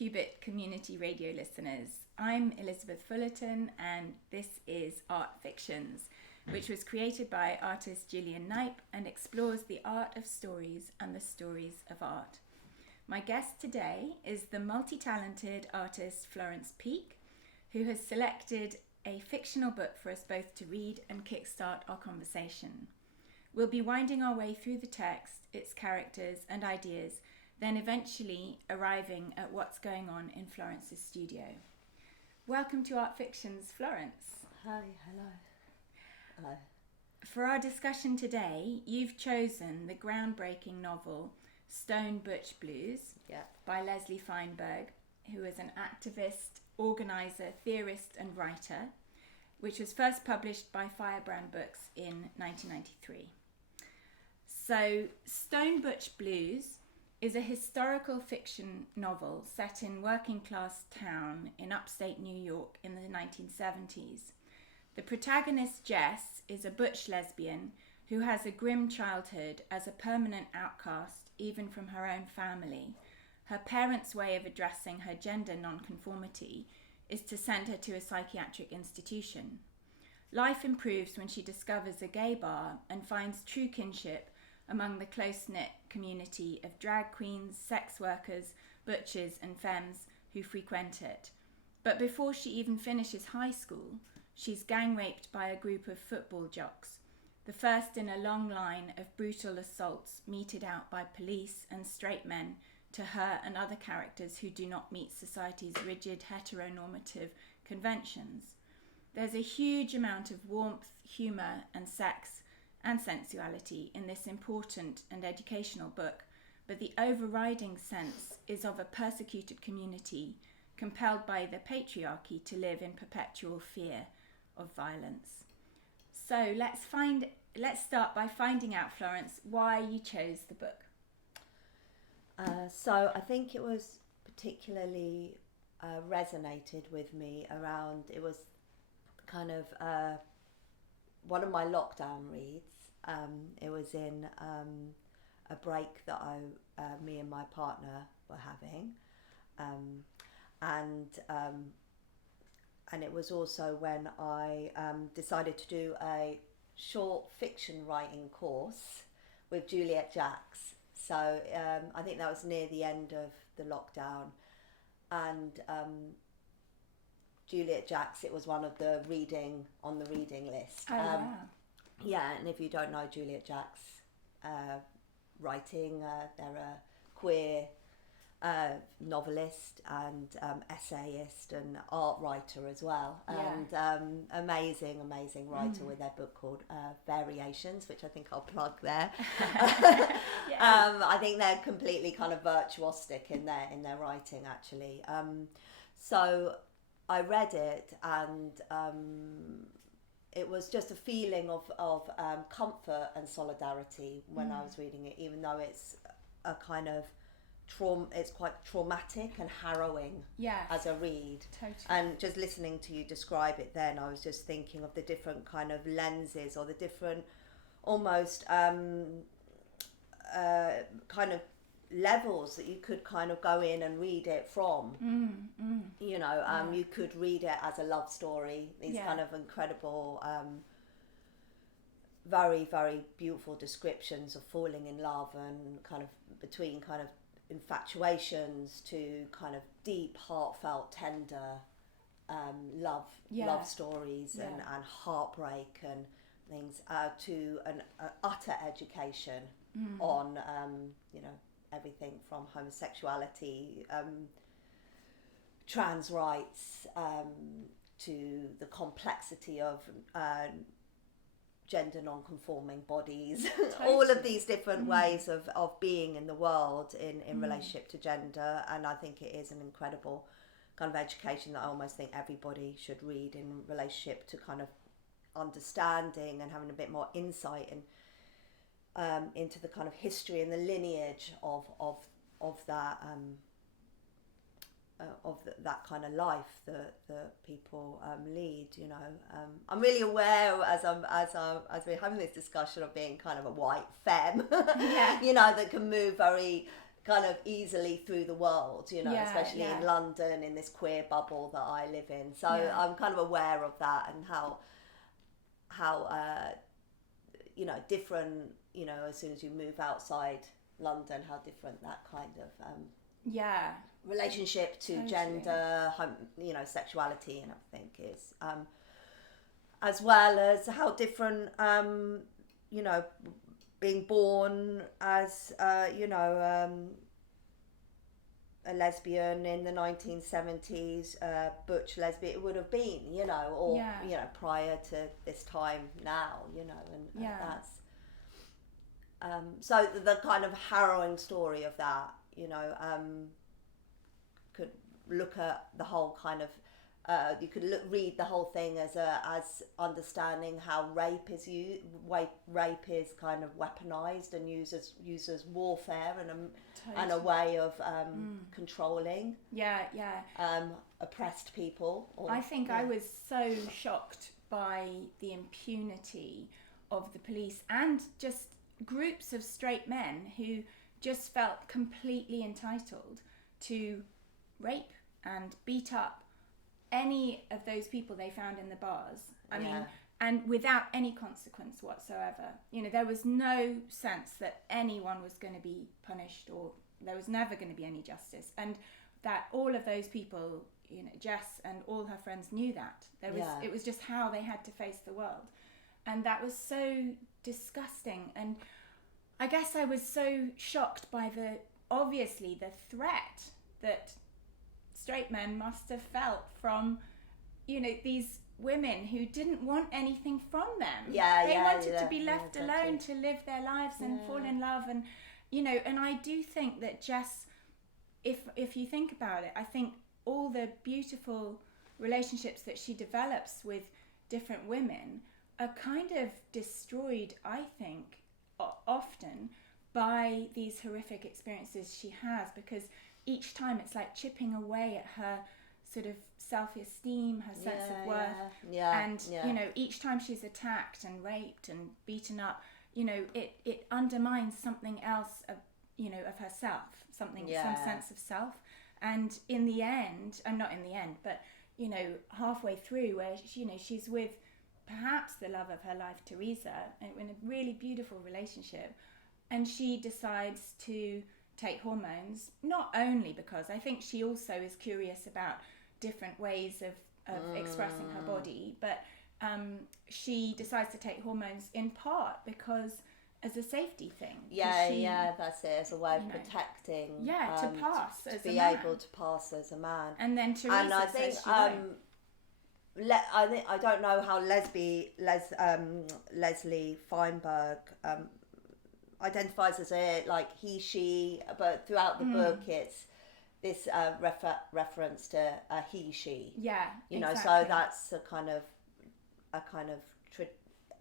Cubitt community radio listeners. I'm Elizabeth Fullerton and this is Art Fictions, which was created by artist Jillian Knipe and explores the art of stories and the stories of art. My guest today is the multi-talented artist Florence Peake, who has selected a fictional book for us both to read and kickstart our conversation. We'll be winding our way through the text, its characters and ideas, then eventually arriving at what's going on in Florence's studio. Welcome to Art Fictions, Florence. Hi, hello. Hello. For our discussion today, you've chosen the groundbreaking novel Stone Butch Blues by Leslie Feinberg, who is an activist, organiser, theorist and writer, which was first published by Firebrand Books in 1993. So, Stone Butch Blues is a historical fiction novel set in working class town in upstate New York in the 1970s. The protagonist, Jess, is a butch lesbian who has a grim childhood as a permanent outcast even from her own family. Her parents' way of addressing her gender nonconformity is to send her to a psychiatric institution. Life improves when she discovers a gay bar and finds true kinship among the close-knit community of drag queens, sex workers, butchers and femmes who frequent it. But before she even finishes high school, she's gang-raped by a group of football jocks, the first in a long line of brutal assaults meted out by police and straight men to her and other characters who do not meet society's rigid heteronormative conventions. There's a huge amount of warmth, humour and sex and sensuality in this important and educational book, but the overriding sense is of a persecuted community compelled by the patriarchy to live in perpetual fear of violence. So let's start by finding out, Florence, why you chose the book. So I think it was particularly resonated with me around, it was kind of one of my lockdown reads. It was in a break that me and my partner were having, and it was also when I decided to do a short fiction writing course with Juliet Jacks. So I think that was near the end of the lockdown, and Juliet Jacks, it was one of the reading list. Oh, wow. Yeah, and if you don't know Juliet Jacks' writing, they're a queer novelist and essayist and art writer as well. Yeah. And amazing writer with their book called Variations, which I think I'll plug there. Yeah. I think they're completely kind of virtuosic in their writing, actually. So I read it, and it was just a feeling of comfort and solidarity when I was reading it, even though it's a kind of it's quite traumatic and harrowing as a read. Totally. And just listening to you describe it then, I was just thinking of the different kind of lenses or the different almost kind of levels that you could kind of go in and read it from. You know, you could read it as a love story, these kind of incredible very, very beautiful descriptions of falling in love and kind of between kind of infatuations to kind of deep, heartfelt, tender love stories and heartbreak and things, to an utter education on you know, everything from homosexuality, trans rights, to the complexity of gender non-conforming bodies, all of these different ways of being in the world in relationship to gender. And I think it is an incredible kind of education that I almost think everybody should read in relationship to kind of understanding and having a bit more insight and into the kind of history and the lineage of that that kind of life that people lead. You know, I'm really aware as we're having this discussion of being kind of a white femme, you know, that can move very kind of easily through the world, you know, Yeah, especially yeah. in London, in this queer bubble that I live in. So Yeah. I'm kind of aware of that, and how you know, different, you know, as soon as you move outside London, how different that kind of yeah, relationship to totally. gender, you know, sexuality and everything is, as well as how different, you know, being born as, you know, a lesbian in the 1970s, butch lesbian, it would have been, you know, or, Yeah. you know, prior to this time now, you know, and Yeah. that's, so the kind of harrowing story of that, you know, could look at the whole kind of, you could read the whole thing as understanding how rape is kind of weaponized and used as warfare and a way of controlling oppressed people. I think I was so shocked by the impunity of the police and just groups of straight men who just felt completely entitled to rape and beat up any of those people they found in the bars. I mean, and without any consequence whatsoever. You know, there was no sense that anyone was going to be punished, or there was never going to be any justice. And that all of those people, you know, Jess and all her friends knew that. It was just how they had to face the world. And that was so disgusting. And I guess I was so shocked by the threat that straight men must have felt from, you know, these women who didn't want anything from them. They wanted to be left alone to live their lives and fall in love. And, you know, and I do think that Jess, if you think about it, I think all the beautiful relationships that she develops with different women are kind of destroyed, I think, often by these horrific experiences she has, because each time it's like chipping away at her sort of self-esteem, her sense of worth, and you know, each time she's attacked and raped and beaten up, you know, it undermines something else of, you know, of herself, some sense of self. And in the end, and not in the end, but, you know, halfway through, where she, you know, she's with perhaps the love of her life, Teresa, in a really beautiful relationship, and she decides to take hormones, not only because I think she also is curious about different ways of expressing her body, but she decides to take hormones in part because as a safety thing. That's it, as a way of protecting. To pass to as be a man. able to pass as a man. And then Teresa and I think says she won't. I don't know how Leslie Feinberg identifies as a he, she, but throughout the book it's this reference to a he, she. Yeah, you know, exactly. so that's a kind of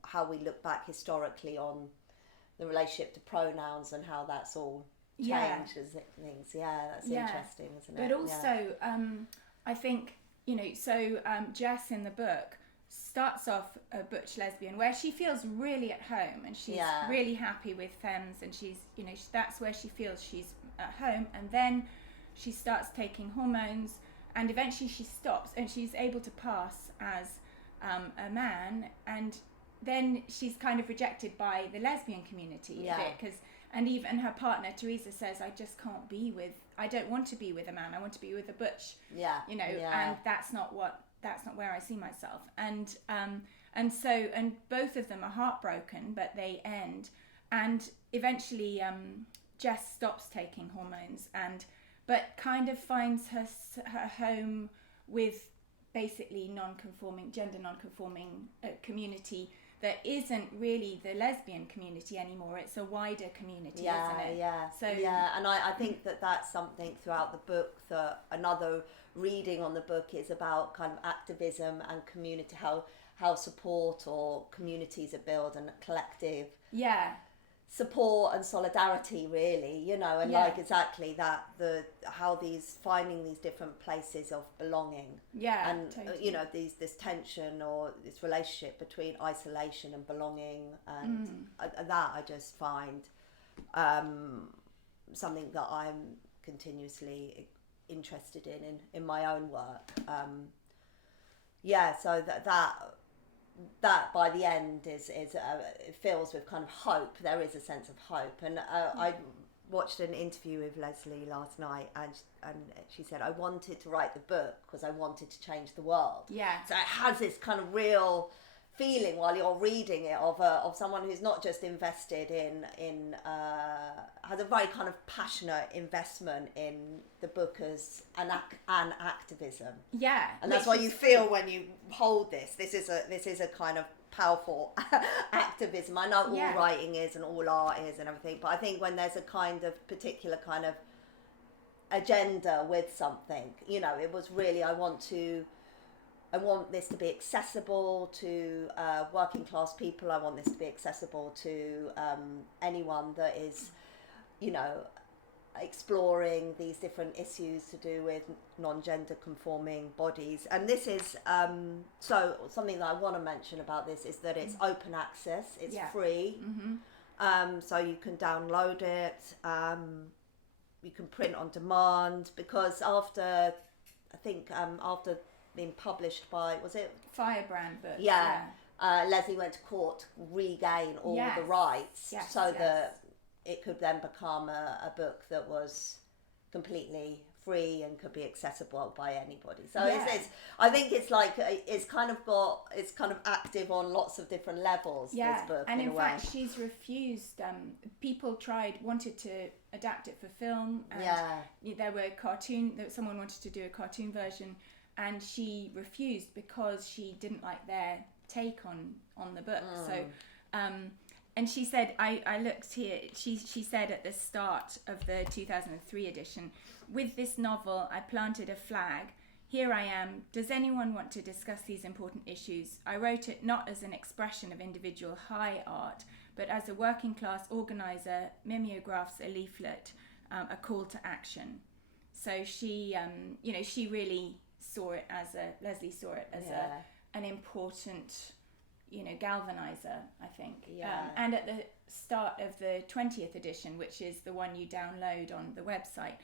how we look back historically on the relationship to pronouns and how that's all changed as things. That's interesting, isn't it? But also, I think, you know, so Jess in the book starts off a butch lesbian where she feels really at home and she's really happy with femmes, and she's, you know, that's where she feels she's at home, and then she starts taking hormones and eventually she stops and she's able to pass as a man, and then she's kind of rejected by the lesbian community a bit, and even her partner Teresa says, I don't want to be with a man, I want to be with a butch, you know, and that's not where I see myself, and so both of them are heartbroken, but they end, and eventually Jess stops taking hormones but kind of finds her home with basically gender non-conforming community that isn't really the lesbian community anymore. It's a wider community, isn't it? So and I think that's something throughout the book, that another reading on the book is about kind of activism and community, how support or communities are built, and collective support and solidarity, really, you know, and exactly that, finding these different places of belonging, and totally. you know, this tension or this relationship between isolation and belonging, and that I just find something that I'm continuously interested in my own work. So that by the end is it fills with kind of hope. There is a sense of hope, and I watched an interview with Leslie last night, and she said, I wanted to write the book because I wanted to change the world. Yeah. So it has this kind of real feeling while you're reading it of someone who's not just invested in has a very kind of passionate investment in the book as an activism. Yeah. And that's what you feel when you hold this. This is a kind of powerful activism. I know all writing is and all art is and everything, but I think when there's a kind of particular kind of agenda with something, it was really, I want this to be accessible to working class people. I want this to be accessible to anyone that is, exploring these different issues to do with non-gender conforming bodies. And this is, so something that I want to mention about this is that it's open access, it's free. So you can download it, you can print on demand, because after being published by, was it Firebrand Books? Leslie went to court to regain all the rights that it could then become a book that was completely free and could be accessible by anybody. So it's I think it's like it's kind of active on lots of different levels. This book, and in fact, way. she's refused. People wanted to adapt it for film, and there were someone wanted to do a cartoon version, and she refused because she didn't like their take on the book. So. And she said, I looked here, she said at the start of the 2003 edition, with this novel, I planted a flag. Here I am. Does anyone want to discuss these important issues? I wrote it not as an expression of individual high art, but as a working class organizer, mimeographs a leaflet, a call to action. So she, she really saw it Leslie saw it as an important galvanizer, I think. And at the start of the 20th edition, which is the one you download on the website,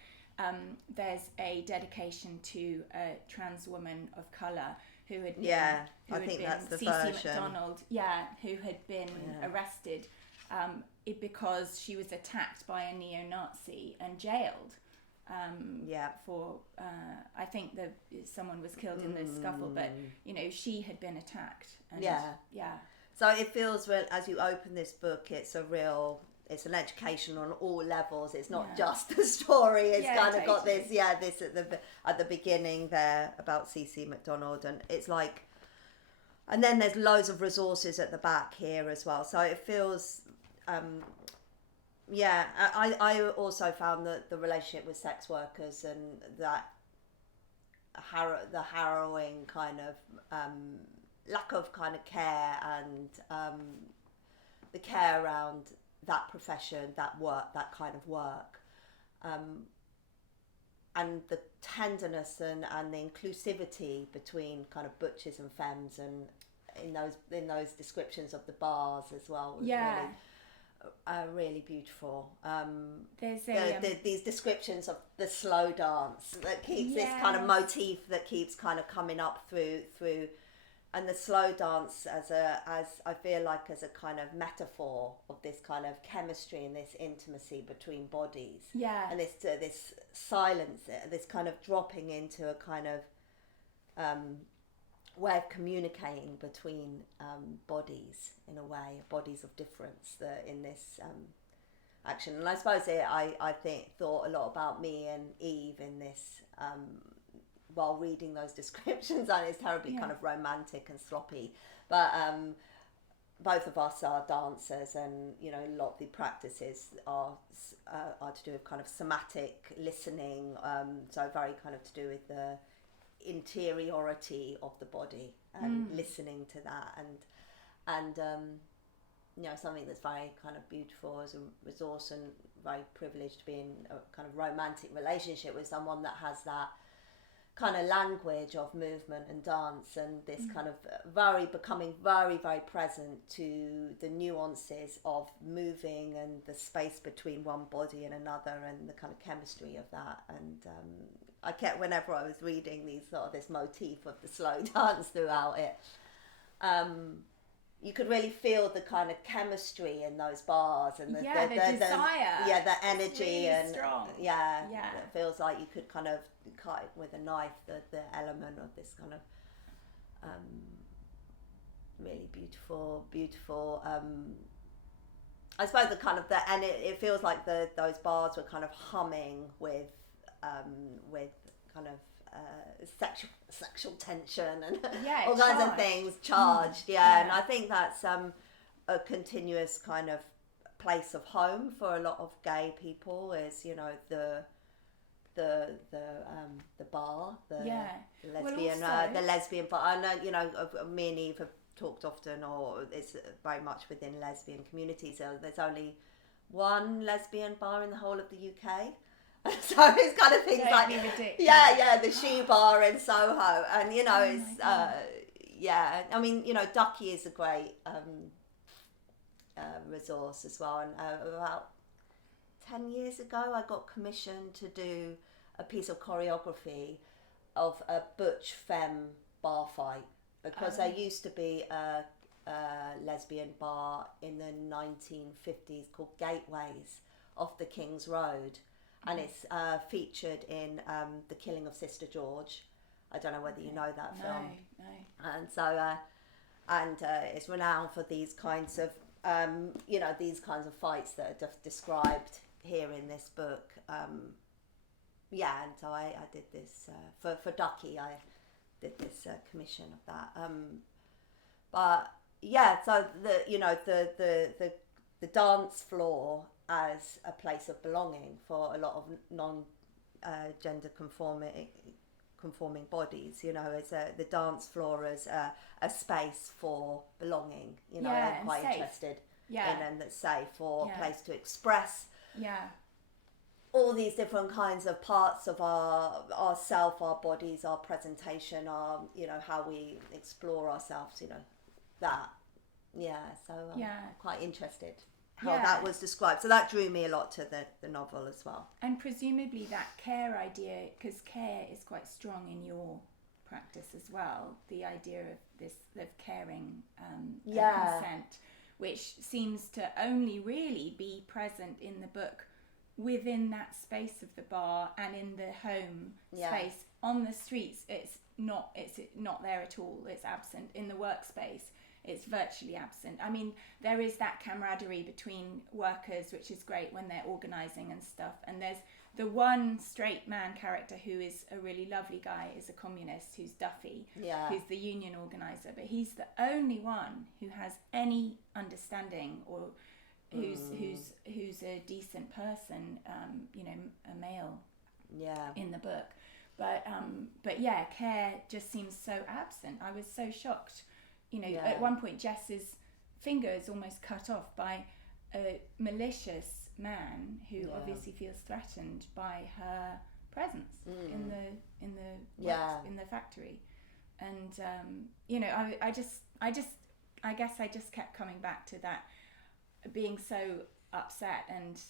there's a dedication to a trans woman of colour who had been that's the CC version. McDonald, who had been arrested because she was attacked by a neo-Nazi and jailed. For I think someone was killed in the scuffle, but she had been attacked. And So it feels, as you open this book, it's an education on all levels. It's not just a story. It's kind of got this at the beginning there about CC McDonald, and it's like, and then there's loads of resources at the back here as well. So it feels. I also found that the relationship with sex workers and that the harrowing kind of lack of kind of care and the care around that profession, that work, that kind of work, and the tenderness and the inclusivity between kind of butches and femmes, and in those descriptions of the bars as well. Really beautiful. There's these descriptions of the slow dance that keeps this kind of motif that keeps kind of coming up through, and the slow dance as I feel like as a kind of metaphor of this kind of chemistry and this intimacy between bodies. And this silence, this kind of dropping into a kind of way of communicating between bodies in a way, bodies of difference in this action. And I suppose I thought a lot about me and Eve in this while reading those descriptions, and it's terribly kind of romantic and sloppy, but both of us are dancers, and a lot of the practices are to do with kind of somatic listening, so very kind of to do with the interiority of the body and listening to that, and something that's very kind of beautiful as a resource, and very privileged to be in a kind of romantic relationship with someone that has that kind of language of movement and dance, and this kind of becoming very, very present to the nuances of moving and the space between one body and another, and the kind of chemistry of that. And I kept, whenever I was reading this motif of the slow dance throughout it, you could really feel the kind of chemistry in those bars, and the desire. The energy, really and strong. It feels like you could kind of cut it with a knife, the element of this kind of really beautiful. I suppose the kind of and it feels like those bars were kind of humming with kind of sexual tension and all kinds of things charged. And I think that's a continuous kind of place of home for a lot of gay people, is, you know, the bar, the lesbian, the lesbian bar. I know, you know, me and Eve have talked often, or it's very much within lesbian communities. So there's only one lesbian bar in the whole of the UK. So it's kind of things like the She Bar in Soho, and you know, it's I mean, you know, Ducky is a great resource as well. And about 10 years ago, I got commissioned to do a piece of choreography of a butch femme bar fight, because there used to be a lesbian bar in the 1950s called Gateways off the King's Road. And it's featured in The Killing of Sister George. I don't know whether you know that film. No. And so, it's renowned for these kinds of, these kinds of fights that are described here in this book. And so I did this for Ducky. I did this commission of that. But yeah, so the dance floor as a place of belonging for a lot of non-gender conforming bodies, you know, as the dance floor as a space for belonging, you know, I'm quite interested in, and that's safe, for a place to express all these different kinds of parts of our self, our bodies, our presentation, our, you know, how we explore ourselves, you know, that. So I'm quite interested how that was described. So that drew me a lot to the novel as well. And presumably that care idea, because care is quite strong in your practice as well, the idea of this, of caring and consent, which seems to only really be present in the book within that space of the bar and in the home space. On the streets, it's not there at all. It's absent. In the workspace, it's virtually absent. I mean, there is that camaraderie between workers, which is great when they're organising and stuff. And there's the one straight man character who is a really lovely guy, is a communist, who's Duffy, who's the union organiser. But he's the only one who has any understanding, or who's a decent person, you know, a male in the book. But care just seems so absent. I was so shocked. You know, at one point Jess's finger is almost cut off by a malicious man who obviously feels threatened by her presence in the factory. And you know, I guess I just kept coming back to that, being so upset and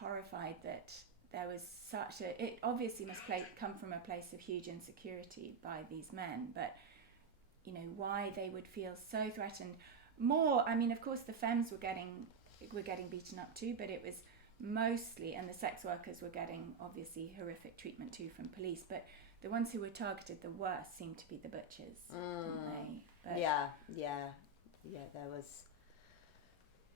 horrified that there was such a, it obviously must come from a place of huge insecurity by these men, but you know, why they would feel so threatened. More, I mean, of course the femmes were getting beaten up too, but it was mostly, and the sex workers were getting obviously horrific treatment too from police, but the ones who were targeted the worst seemed to be the butchers, didn't they? But there was,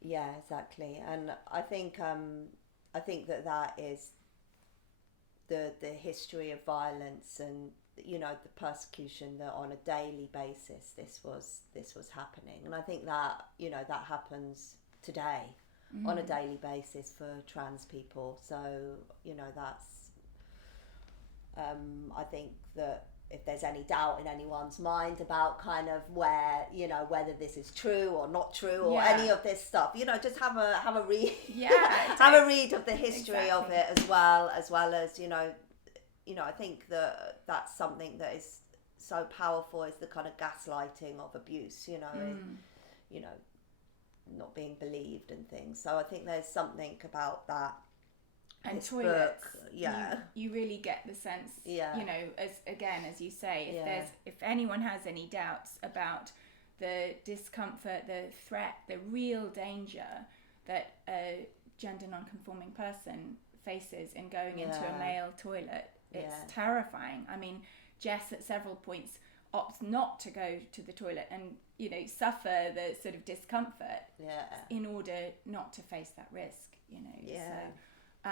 exactly. And I think that is the history of violence, and you know, the persecution that on a daily basis this was happening. And I think that, you know, that happens today on a daily basis for trans people. So, you know, that's I think that if there's any doubt in anyone's mind about kind of where, you know, whether this is true or not true, or any of this stuff, you know, just have a read have a read of the history of it, as well as, you know, I think that that's something that is so powerful, is the kind of gaslighting of abuse, and, not being believed and things. So I think there's something about that. And this toilets, book, yeah, you really get the sense, yeah, as you say, if anyone has any doubts about the discomfort, the threat, the real danger that a gender non-conforming person faces in going into a male toilet, it's terrifying. I mean, Jess at several points opts not to go to the toilet and suffer the sort of discomfort in order not to face that risk. So,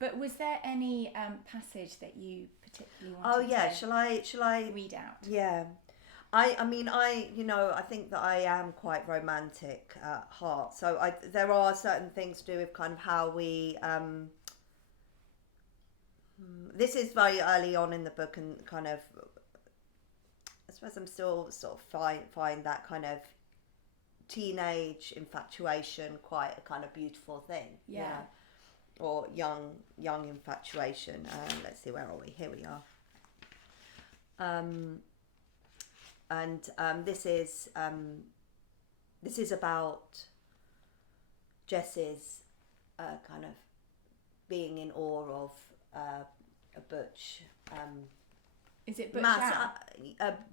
but was there any passage that you particularly wanted to shall I read out? Yeah. I mean, I think that I am quite romantic at heart. So there are certain things to do with kind of how we, this is very early on in the book, and kind of, I suppose I'm still sort of find that kind of teenage infatuation quite a kind of beautiful thing. Yeah. Or young infatuation. Let's see, where are we? Here we are. And this is about Jess's kind of being in awe of a butch. Is it Butch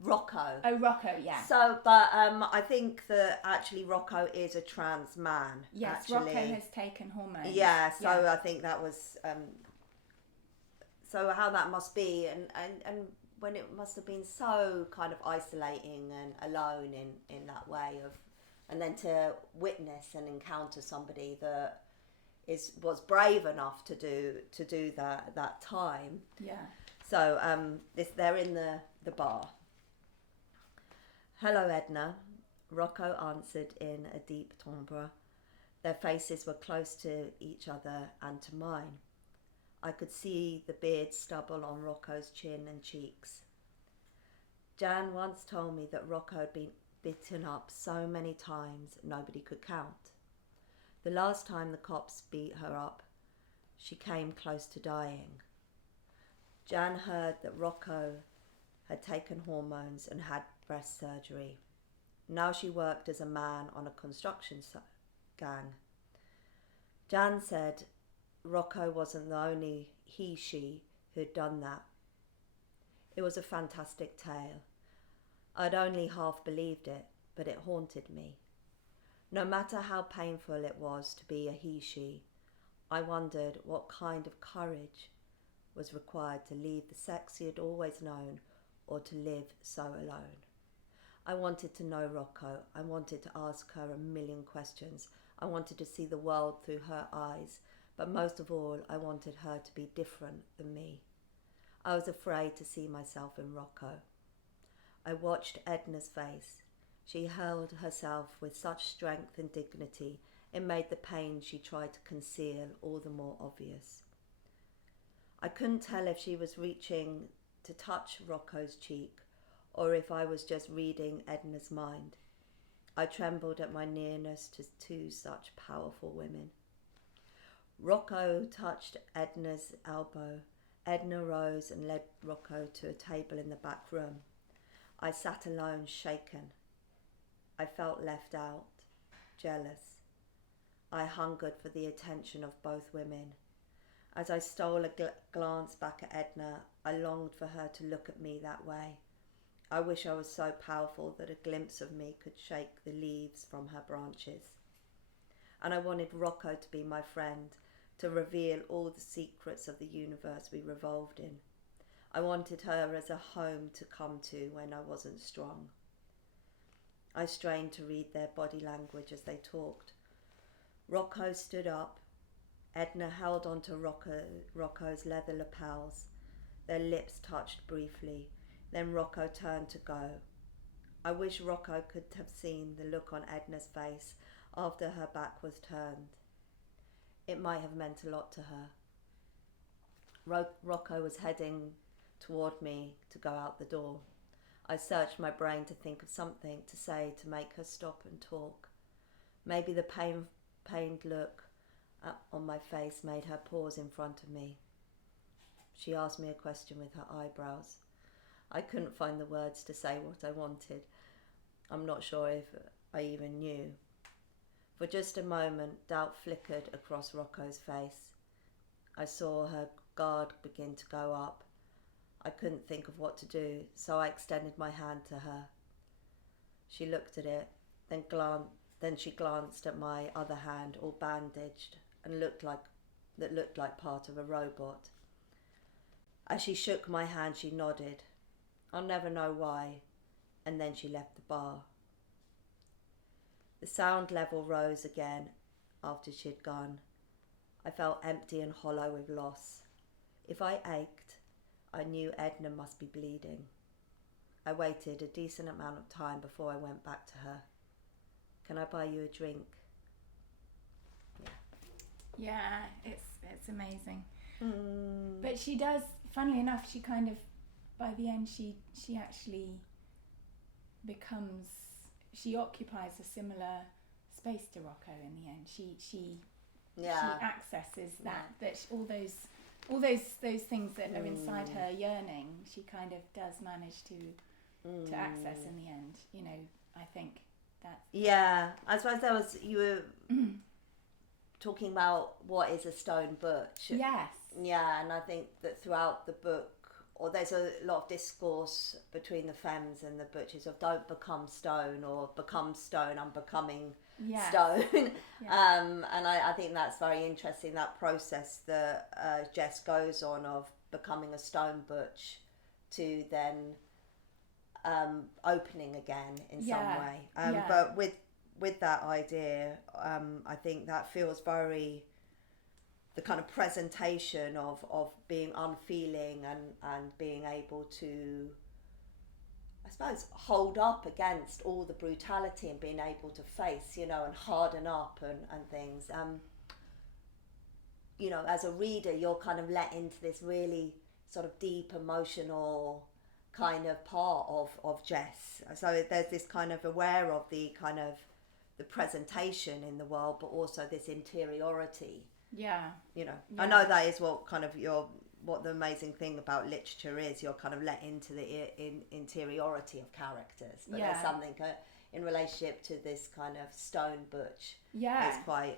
Rocco? Oh, Rocco, yeah. So, but I think that actually Rocco is a trans man. Yes, actually. Rocco has taken hormones. Yeah, so I think that was so how that must be, and when it must have been so kind of isolating and alone in that way of, and then to witness and encounter somebody that was brave enough to do that time. Yeah. So they're in the bar. "Hello, Edna," Rocco answered in a deep timbre. Their faces were close to each other and to mine. I could see the beard stubble on Rocco's chin and cheeks. Jan once told me that Rocco had been beaten up so many times nobody could count. The last time the cops beat her up, she came close to dying. Jan heard that Rocco had taken hormones and had breast surgery. Now she worked as a man on a construction gang. Jan said Rocco wasn't the only she who had done that. It was a fantastic tale. I'd only half believed it, but it haunted me. No matter how painful it was to be a she, I wondered what kind of courage was required to leave the sex he had always known, or to live so alone. I wanted to know Rocco. I wanted to ask her a million questions. I wanted to see the world through her eyes, but most of all, I wanted her to be different than me. I was afraid to see myself in Rocco. I watched Edna's face. She held herself with such strength and dignity, it made the pain she tried to conceal all the more obvious. I couldn't tell if she was reaching to touch Rocco's cheek, or if I was just reading Edna's mind. I trembled at my nearness to two such powerful women. Rocco touched Edna's elbow. Edna rose and led Rocco to a table in the back room. I sat alone, shaken. I felt left out, jealous. I hungered for the attention of both women. As I stole a glance back at Edna, I longed for her to look at me that way. I wish I was so powerful that a glimpse of me could shake the leaves from her branches. And I wanted Rocco to be my friend, to reveal all the secrets of the universe we revolved in. I wanted her as a home to come to when I wasn't strong. I strained to read their body language as they talked. Rocco stood up. Edna held onto Rocco's leather lapels. Their lips touched briefly. Then Rocco turned to go. I wish Rocco could have seen the look on Edna's face after her back was turned. It might have meant a lot to her. Rocco was heading toward me to go out the door. I searched my brain to think of something to say to make her stop and talk. Maybe the pained look on my face made her pause in front of me. She asked me a question with her eyebrows. I couldn't find the words to say what I wanted. I'm not sure if I even knew. For just a moment, doubt flickered across Rocco's face. I saw her guard begin to go up. I couldn't think of what to do, so I extended my hand to her. She looked at it, then she glanced at my other hand, all bandaged, and looked like part of a robot. As she shook my hand, she nodded. I'll never know why. And then she left the bar. The sound level rose again after she'd gone. I felt empty and hollow with loss. If I ached, I knew Edna must be bleeding. I waited a decent amount of time before I went back to her. Can I buy you a drink? Yeah, it's amazing. But she does, funnily enough, she kind of, by the end, she actually she occupies a similar space to Rocco in the end. She accesses all those things that are inside her yearning. She kind of does manage to access in the end. You know, I think that. Yeah, I suppose you were talking about what is a stone butch. Yes. Yeah, and I think that throughout the book, or there's a lot of discourse between the femmes and the butches of don't become stone or become stone, I'm becoming stone. And I think that's very interesting, that process that Jess goes on of becoming a stone butch to then opening again in some way. But with that idea, I think that feels very the kind of presentation of being unfeeling and being able to, I suppose, hold up against all the brutality and being able to face, and harden up and things. As a reader, you're kind of let into this really sort of deep emotional kind of part of Jess. So there's this kind of aware of the kind of the presentation in the world, but also this interiority. I know that is what kind of what the amazing thing about literature is. You're kind of let into the interiority of characters, but there's something in relationship to this kind of stone butch. It's quite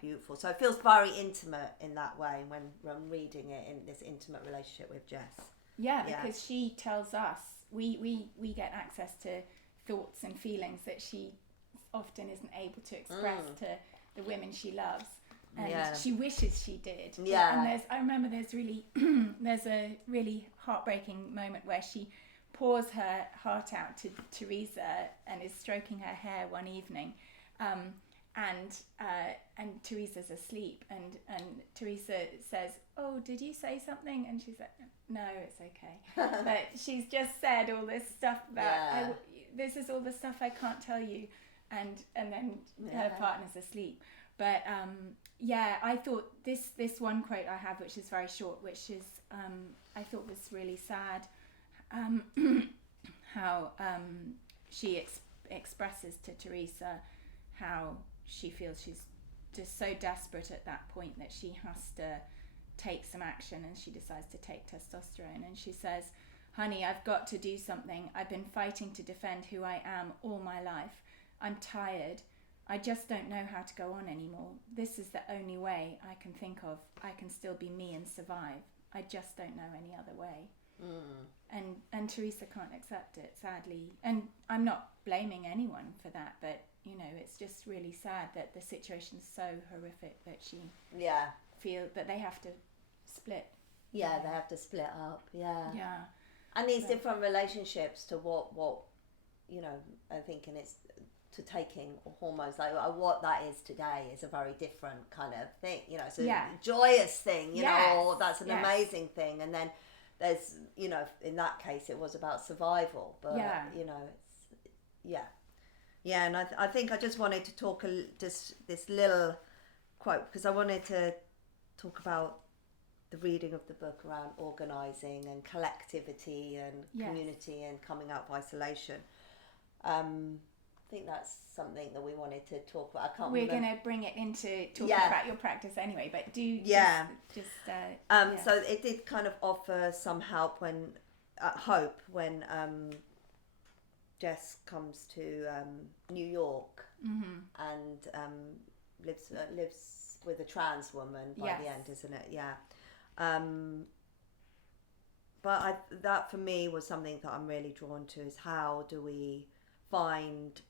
beautiful. So it feels very intimate in that way when I'm reading it, in this intimate relationship with Jess. Because she tells us we get access to thoughts and feelings that she often isn't able to express to the women she loves. And she wishes she did. And I remember there's a really heartbreaking moment where she pours her heart out to Teresa and is stroking her hair one evening, and Teresa's asleep, and Teresa says, "Oh, did you say something?" And she's like, "No, it's okay." But she's just said all this stuff about this is all the stuff I can't tell you, and then her partner's asleep. But I thought this one quote I have, which is very short, which is I thought was really sad, how she expresses to Teresa how she feels she's just so desperate at that point that she has to take some action, and she decides to take testosterone. And she says, "Honey, I've got to do something. I've been fighting to defend who I am all my life. I'm tired. I just don't know how to go on anymore. This is the only way I can think of. I can still be me and survive. I just don't know any other way." And Teresa can't accept it, sadly. And I'm not blaming anyone for that, but it's just really sad that the situation's so horrific that she feels that they have to split. They have to split up. And these different relationships to what I think, and it's to taking hormones, like what that is today is a very different kind of thing. It's a joyous thing, or that's an amazing thing. And then there's, in that case, it was about survival. But and I think I just wanted to talk just this little quote, because I wanted to talk about the reading of the book around organising and collectivity and community and coming out of isolation. think that's something that we wanted to talk about. I can't We're remember. going to bring it into talking about your practice anyway, but do So it did kind of offer some hope when Jess comes to New York and lives with a trans woman by the end, isn't it? Yeah. But that for me was something that I'm really drawn to, is how do we find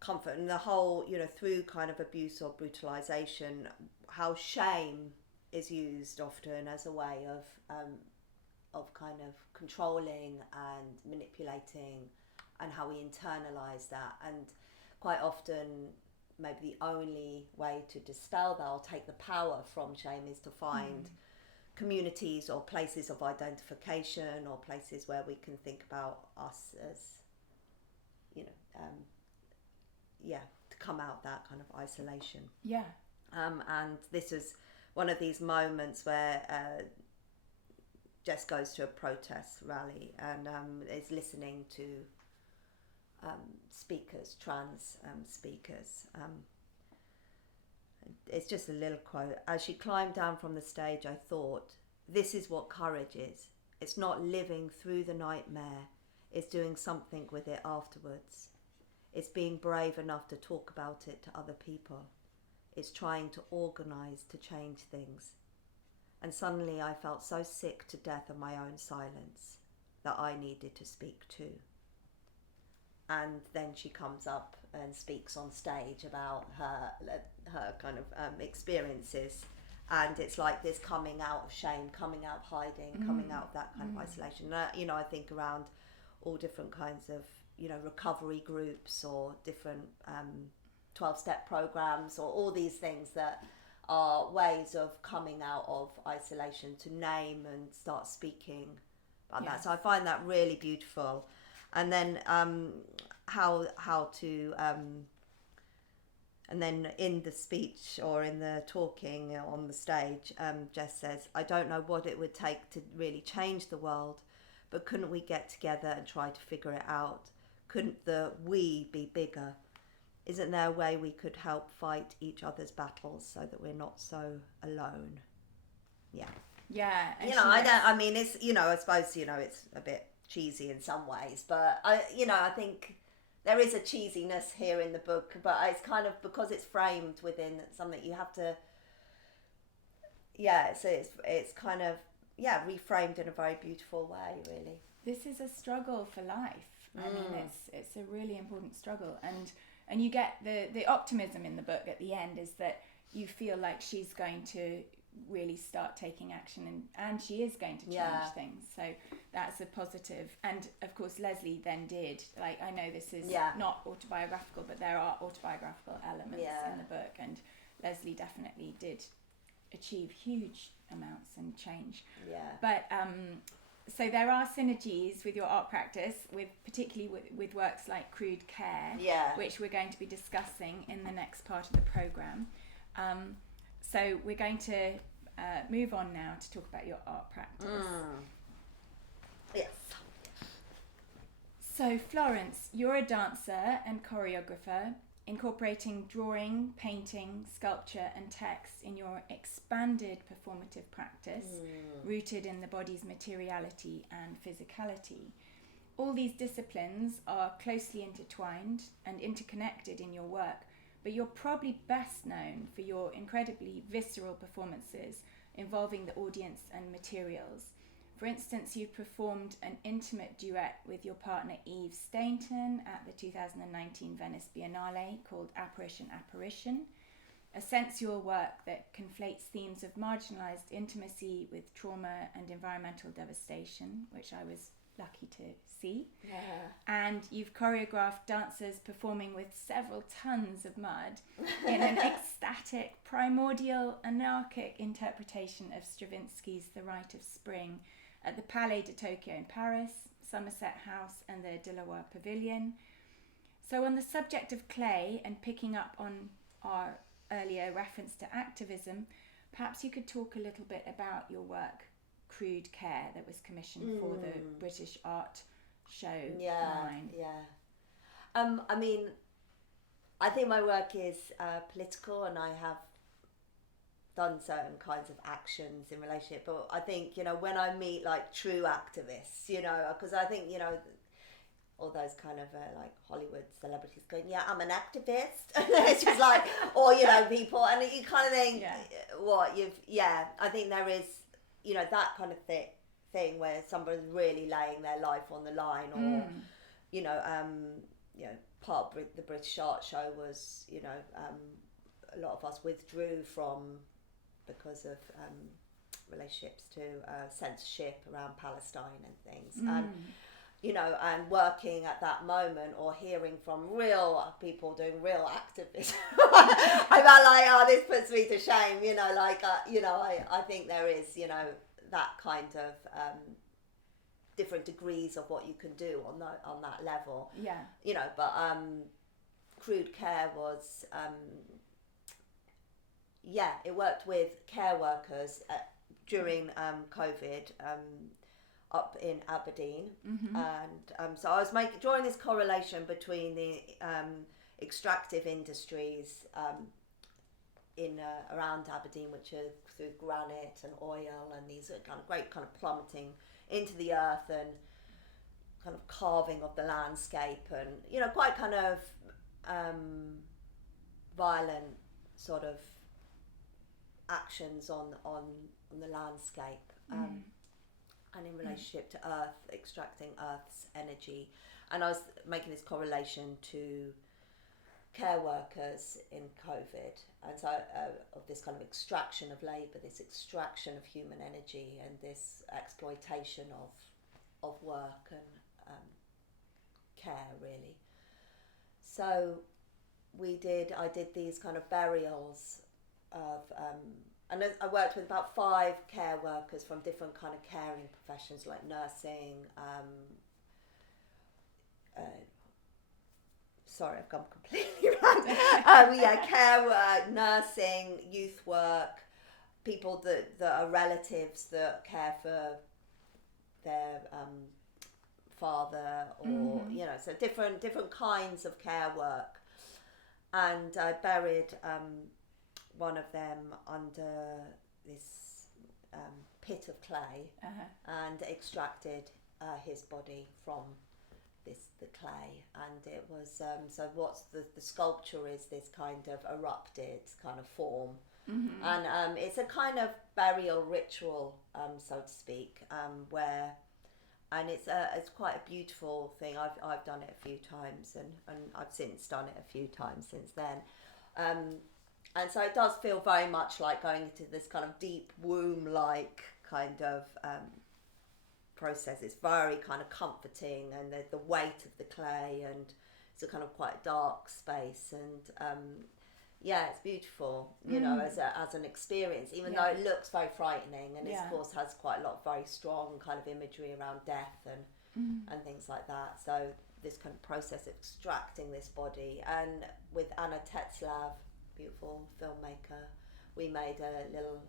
comfort in the whole, through kind of abuse or brutalization, how shame is used often as a way of kind of controlling and manipulating, and how we internalize that. And quite often maybe the only way to dispel that or take the power from shame is to find communities or places of identification, or places where we can think about us as, to come out that kind of isolation. Yeah. And this is one of these moments where Jess goes to a protest rally and is listening to trans speakers. It's just a little quote. As she climbed down from the stage, I thought, this is what courage is. It's not living through the nightmare. It's doing something with it afterwards. It's being brave enough to talk about it to other people. It's trying to organise to change things. And suddenly I felt so sick to death of my own silence that I needed to speak too. And then she comes up and speaks on stage about her kind of experiences, and it's like this coming out of shame, coming out of hiding, coming out of that kind of isolation. I think around all different kinds of recovery groups, or different 12-step programs, or all these things that are ways of coming out of isolation, to name and start speaking about that. So I find that really beautiful. And then how to and then in the speech or in the talking on the stage, Jess says, I don't know what it would take to really change the world, but couldn't we get together and try to figure it out? Couldn't the we be bigger? Isn't there a way we could help fight each other's battles so that we're not so alone? Yeah. Yeah. It's, I suppose, it's a bit cheesy in some ways, but I think there is a cheesiness here in the book, but it's kind of because it's framed within something you have to, so it's kind of, reframed in a very beautiful way, really. This is a struggle for life. I mean, it's a really important struggle, and you get the optimism in the book at the end is that you feel like she's going to really start taking action, and she is going to change things, so that's a positive. And of course Leslie then did, like, I know this is not autobiographical, but there are autobiographical elements in the book, and Leslie definitely did achieve huge amounts and change. But so there are synergies with your art practice, particularly with works like Crude Care, which we're going to be discussing in the next part of the programme. So we're going to move on now to talk about your art practice. Yes. So Florence, you're a dancer and choreographer, incorporating drawing, painting, sculpture and text in your expanded performative practice, rooted in the body's materiality and physicality. All these disciplines are closely intertwined and interconnected in your work, but you're probably best known for your incredibly visceral performances involving the audience and materials. For instance, you performed an intimate duet with your partner Eve Stainton at the 2019 Venice Biennale called Apparition, a sensual work that conflates themes of marginalised intimacy with trauma and environmental devastation, which I was lucky to see. And you've choreographed dancers performing with several tons of mud in an ecstatic, primordial, anarchic interpretation of Stravinsky's The Rite of Spring at the Palais de Tokyo in Paris, Somerset House and the De La Rue Pavilion. So on the subject of clay, and picking up on our earlier reference to activism, perhaps you could talk a little bit about your work Crude Care that was commissioned for the British Art Show line. I mean, I think my work is political, and I have done certain kinds of actions in relationship. But I think, you know, when I meet like true activists, you know, because I think, you know, all those kind of like Hollywood celebrities going, yeah, I'm an activist. It's just like, or, you know, people, and you kind of think, I think there is, you know, that kind of thing where somebody's really laying their life on the line, or, you know, part of the British Art Show was, you know, a lot of us withdrew from because of relationships to censorship around Palestine and things. And, you know, and working at that moment, or hearing from real people doing real activism, I felt like, oh, this puts me to shame, you know, like, you know, I think there is, you know, that kind of different degrees of what you can do on that level. Yeah. You know, but Crude Care was, it worked with care workers during COVID, up in Aberdeen, and so I was drawing this correlation between the extractive industries in around Aberdeen, which are through granite and oil, and these are kind of great kind of plummeting into the earth and kind of carving of the landscape, and, you know, quite kind of violent sort of actions on the landscape. And in relationship to Earth, extracting Earth's energy. And I was making this correlation to care workers in COVID, and so of this kind of extraction of labour, this extraction of human energy, and this exploitation of work and care, really. So I did these kind of burials of and I worked with about 5 care workers from different kind of caring professions, like nursing, sorry, I've gone completely wrong. Care work, nursing, youth work, people that are relatives that care for their father, or, you know, so different kinds of care work. And I buried one of them under this pit of clay, and extracted his body from the clay, and it was so what's the sculpture is this kind of erupted kind of form, and it's a kind of burial ritual, so to speak, where, and it's quite a beautiful thing. I've done it a few times, and I've since done it a few times since then. And so it does feel very much like going into this kind of deep womb-like kind of process. It's very kind of comforting, and the weight of the clay, and it's a kind of quite dark space, and it's beautiful, you know, as an experience, even though it looks very frightening, and it of course has quite a lot of very strong kind of imagery around death and things like that. So this kind of process of extracting this body, and with Anna Tetzlav, beautiful filmmaker, we made a little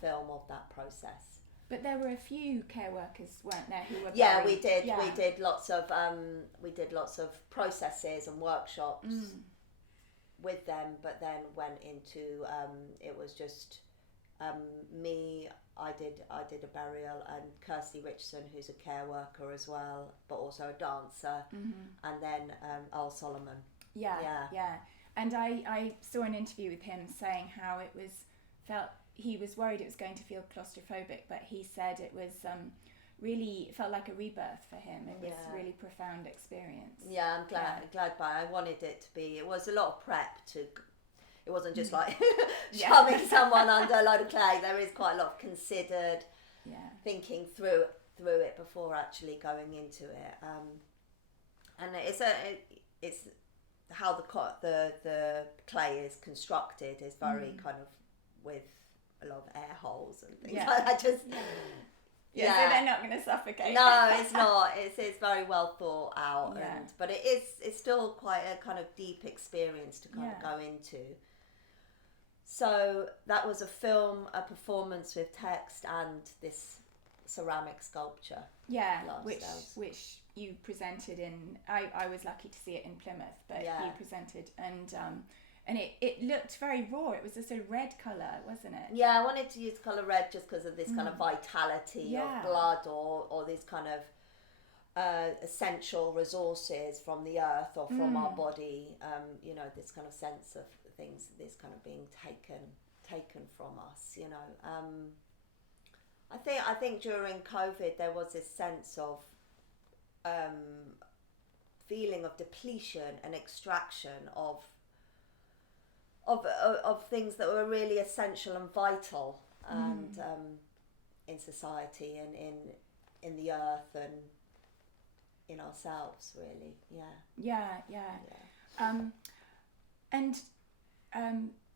film of that process. But there were a few care workers, weren't there, who were buried? We did lots of processes and workshops with them, but then went into it was just me. I did a burial, and Kirsty Richardson, who's a care worker as well, but also a dancer, and then Earl Solomon. Yeah. And I saw an interview with him saying how he was worried it was going to feel claustrophobic, but he said it was really felt like a rebirth for him. It was a really profound experience. Yeah, I'm glad by it. I wanted it to be. It was a lot of prep it wasn't just like shoving someone under a load of clay. There is quite a lot of considered thinking through it before actually going into it. And it's how the clay is constructed is very kind of with a lot of air holes and things like that. So they're not going to suffocate. No, it's not. It's very well thought out, but it's still quite a kind of deep experience to kind of go into. So that was a film, a performance with text, and this ceramic sculpture. Which you presented in, I was lucky to see it in Plymouth, but you presented, and it looked very raw. It was a sort of red colour, wasn't it? Yeah, I wanted to use colour red just because of this kind of vitality of blood, or this kind of essential resources from the earth or from our body. You know, this kind of sense of things, this kind of being taken from us. You know, I think during COVID there was this sense of feeling of depletion and extraction of things that were really essential and vital, and in society and in the earth and in ourselves, really.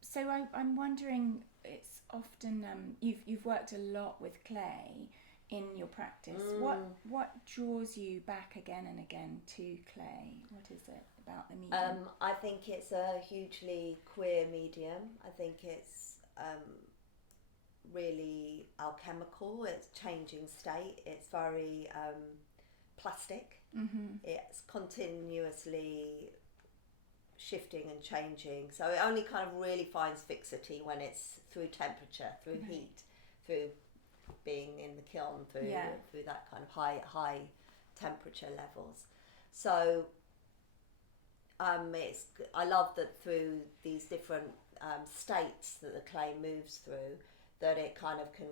So I'm wondering, it's often you've worked a lot with clay in your practice. What draws you back again and again to clay? What is it about the medium? I think it's a hugely queer medium. I think it's really alchemical. It's changing state. It's very plastic. It's continuously shifting and changing. So it only kind of really finds fixity when it's through temperature, through heat, through being in the kiln, through that kind of high temperature levels. So I love that through these different states that the clay moves through, that it kind of can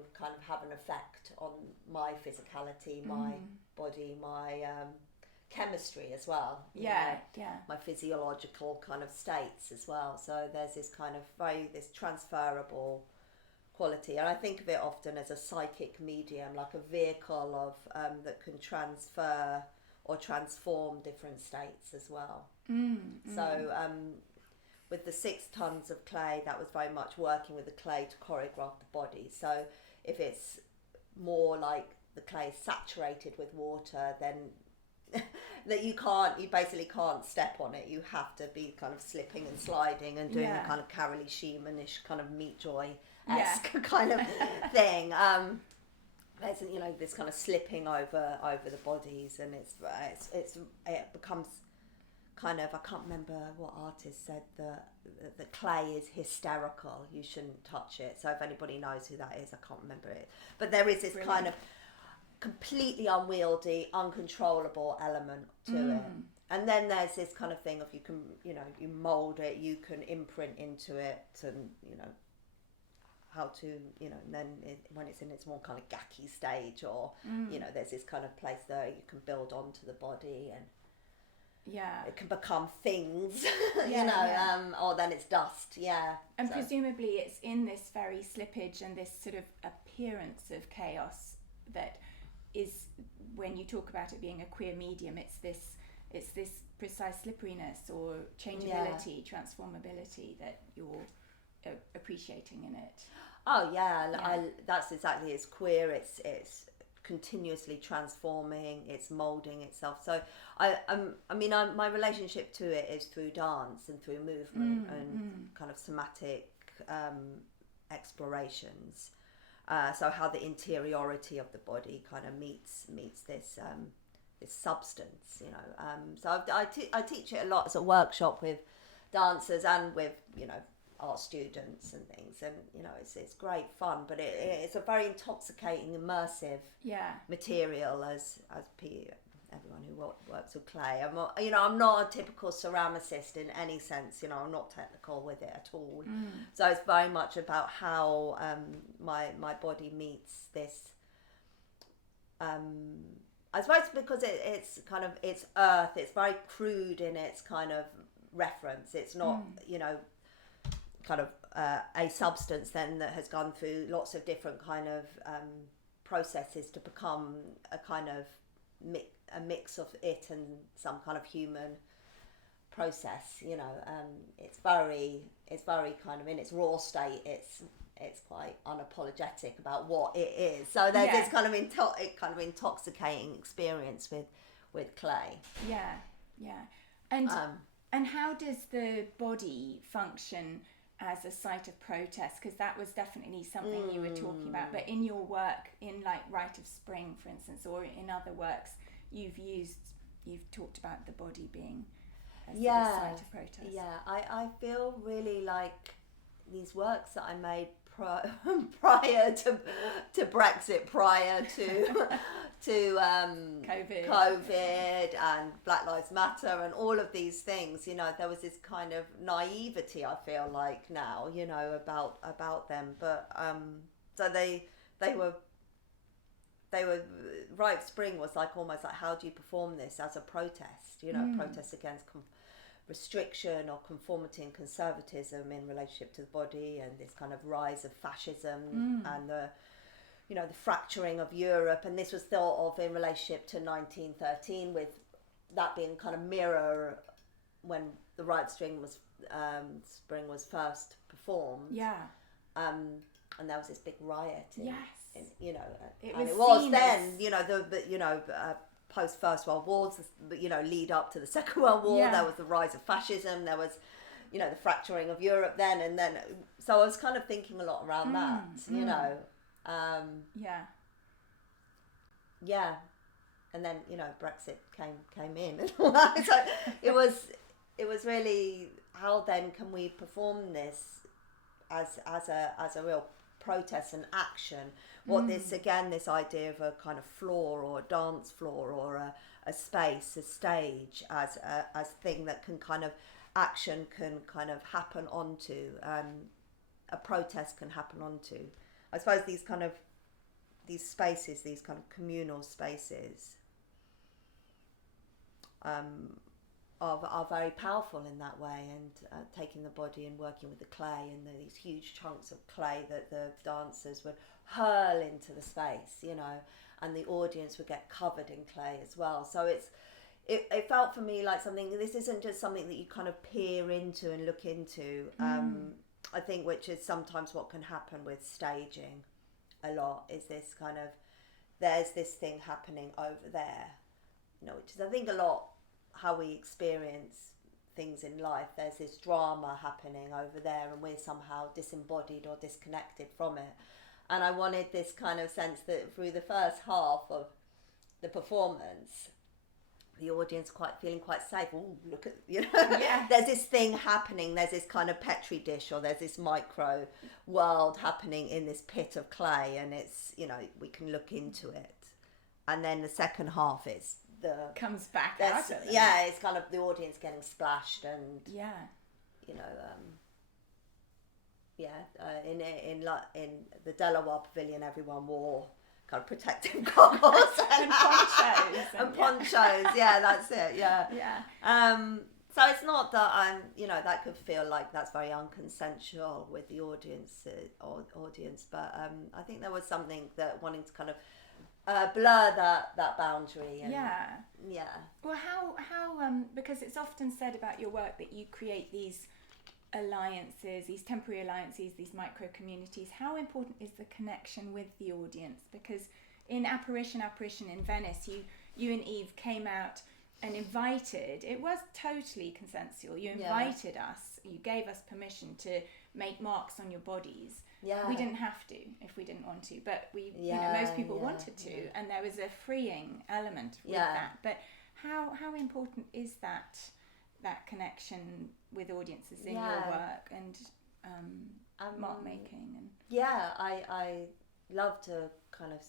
have an effect on my physicality, my body, my chemistry as well. My physiological kind of states as well. So there's this kind of this transferable quality, and I think of it often as a psychic medium, like a vehicle of that can transfer or transform different states as well. So with the 6 tons of clay, that was very much working with the clay to choreograph the body. So if it's more like the clay is saturated with water, then that you basically can't step on it. You have to be kind of slipping and sliding and doing a kind of Carolee Sheemanish kind of Meat Joy-esque kind of thing. There's this kind of slipping over the bodies, and it becomes kind of, I can't remember what artist said that the clay is hysterical. You shouldn't touch it. So if anybody knows who that is, I can't remember it. But there is this kind of completely unwieldy, uncontrollable element to it. And then there's this kind of thing of you can, you mould it, you can imprint into it, and how to, and then when it's in its more kind of gacky stage, or there's this kind of place there you can build onto the body, and it can become things, or then it's dust, And presumably it's in this very slippage and this sort of appearance of chaos that is, when you talk about it being a queer medium, it's this precise slipperiness or changeability, transformability that you're appreciating in it. Oh yeah. That's exactly, it's queer, it's continuously transforming, it's moulding itself. So my relationship to it is through dance and through movement and kind of somatic explorations. So how the interiority of the body kind of meets this substance, So I teach it a lot as a workshop with dancers and with art students and things, and it's great fun, but it's a very intoxicating, immersive material, as everyone who works with clay. I'm not a typical ceramicist in any sense. I'm not technical with it at all. So it's very much about how my body meets this. I suppose because it's kind of, it's earth. It's very crude in its kind of reference. It's not kind of a substance then that has gone through lots of different kind of processes to become a kind of a mix of it and some kind of human process. It's very kind of in its raw state. It's quite unapologetic about what it is. So there's this kind of intoxicating experience with clay. And how does the body function as a site of protest? Because that was definitely something you were talking about, but in your work, in like Rite of Spring, for instance, or in other works, you've used you've talked about the body being a sort of Yeah, site of protest. yeah. I feel really like these works that I made prior to Brexit, prior to COVID and Black Lives Matter and all of these things, you know, there was this kind of naivety, I feel like now, you know, about them. But so they were Rite of Spring was like almost like, how do you perform this as a protest, you know, protest against restriction or conformity and conservatism in relationship to the body, and this kind of rise of fascism and the, you know, the fracturing of Europe. And this was thought of in relationship to 1913, with that being kind of mirror when the Rite of Spring was first performed. Yeah. And there was this big riot. You know, it was then, you know, post First World War, you know, lead up to the Second World War. Yeah. There was the rise of fascism. There was, you know, the fracturing of Europe then, and then. So I was kind of thinking a lot around that, you know. Yeah, and then, you know, Brexit came in and all that. So it was really, how then can we perform this as a real protest and action? What this idea of a kind of floor or a dance floor or a space, a stage, as a thing that can kind of action can kind of happen onto, a protest can happen onto. I suppose these spaces, these kind of communal spaces, are very powerful in that way, and taking the body and working with the clay, and these huge chunks of clay that the dancers would hurl into the space, you know, and the audience would get covered in clay as well. So it felt for me like something, this isn't just something that you kind of peer into and look into, I think, which is sometimes what can happen with staging a lot, is this kind of, there's this thing happening over there, you know, which is, I think, a lot how we experience things in life. There's this drama happening over there, and we're somehow disembodied or disconnected from it. And I wanted this kind of sense that through the first half of the performance, the audience feeling quite safe. Oh, look at, you know, there's this thing happening. There's this kind of petri dish, or there's this micro world happening in this pit of clay, and it's, you know, we can look into it. And then the second half is comes back out of them. Yeah, it's kind of the audience getting splashed, and you know, in the Delaware Pavilion, everyone wore kind of protective goggles and ponchos. And ponchos, yeah, that's it, yeah. So it's not that that could feel like that's very unconsensual with the audience, but I think there was something that wanting to kind of blur that boundary. And, Well, how because it's often said about your work that you create these alliances, these temporary alliances, these micro communities. How important is the connection with the audience? Because in Apparition in Venice, you and Eve came out and invited, it was totally consensual, you invited us, you gave us permission to make marks on your bodies. We didn't have to if we didn't want to, but most people wanted to, and there was a freeing element with that. But how important is that connection with audiences in your work and mark making? And I love to kind of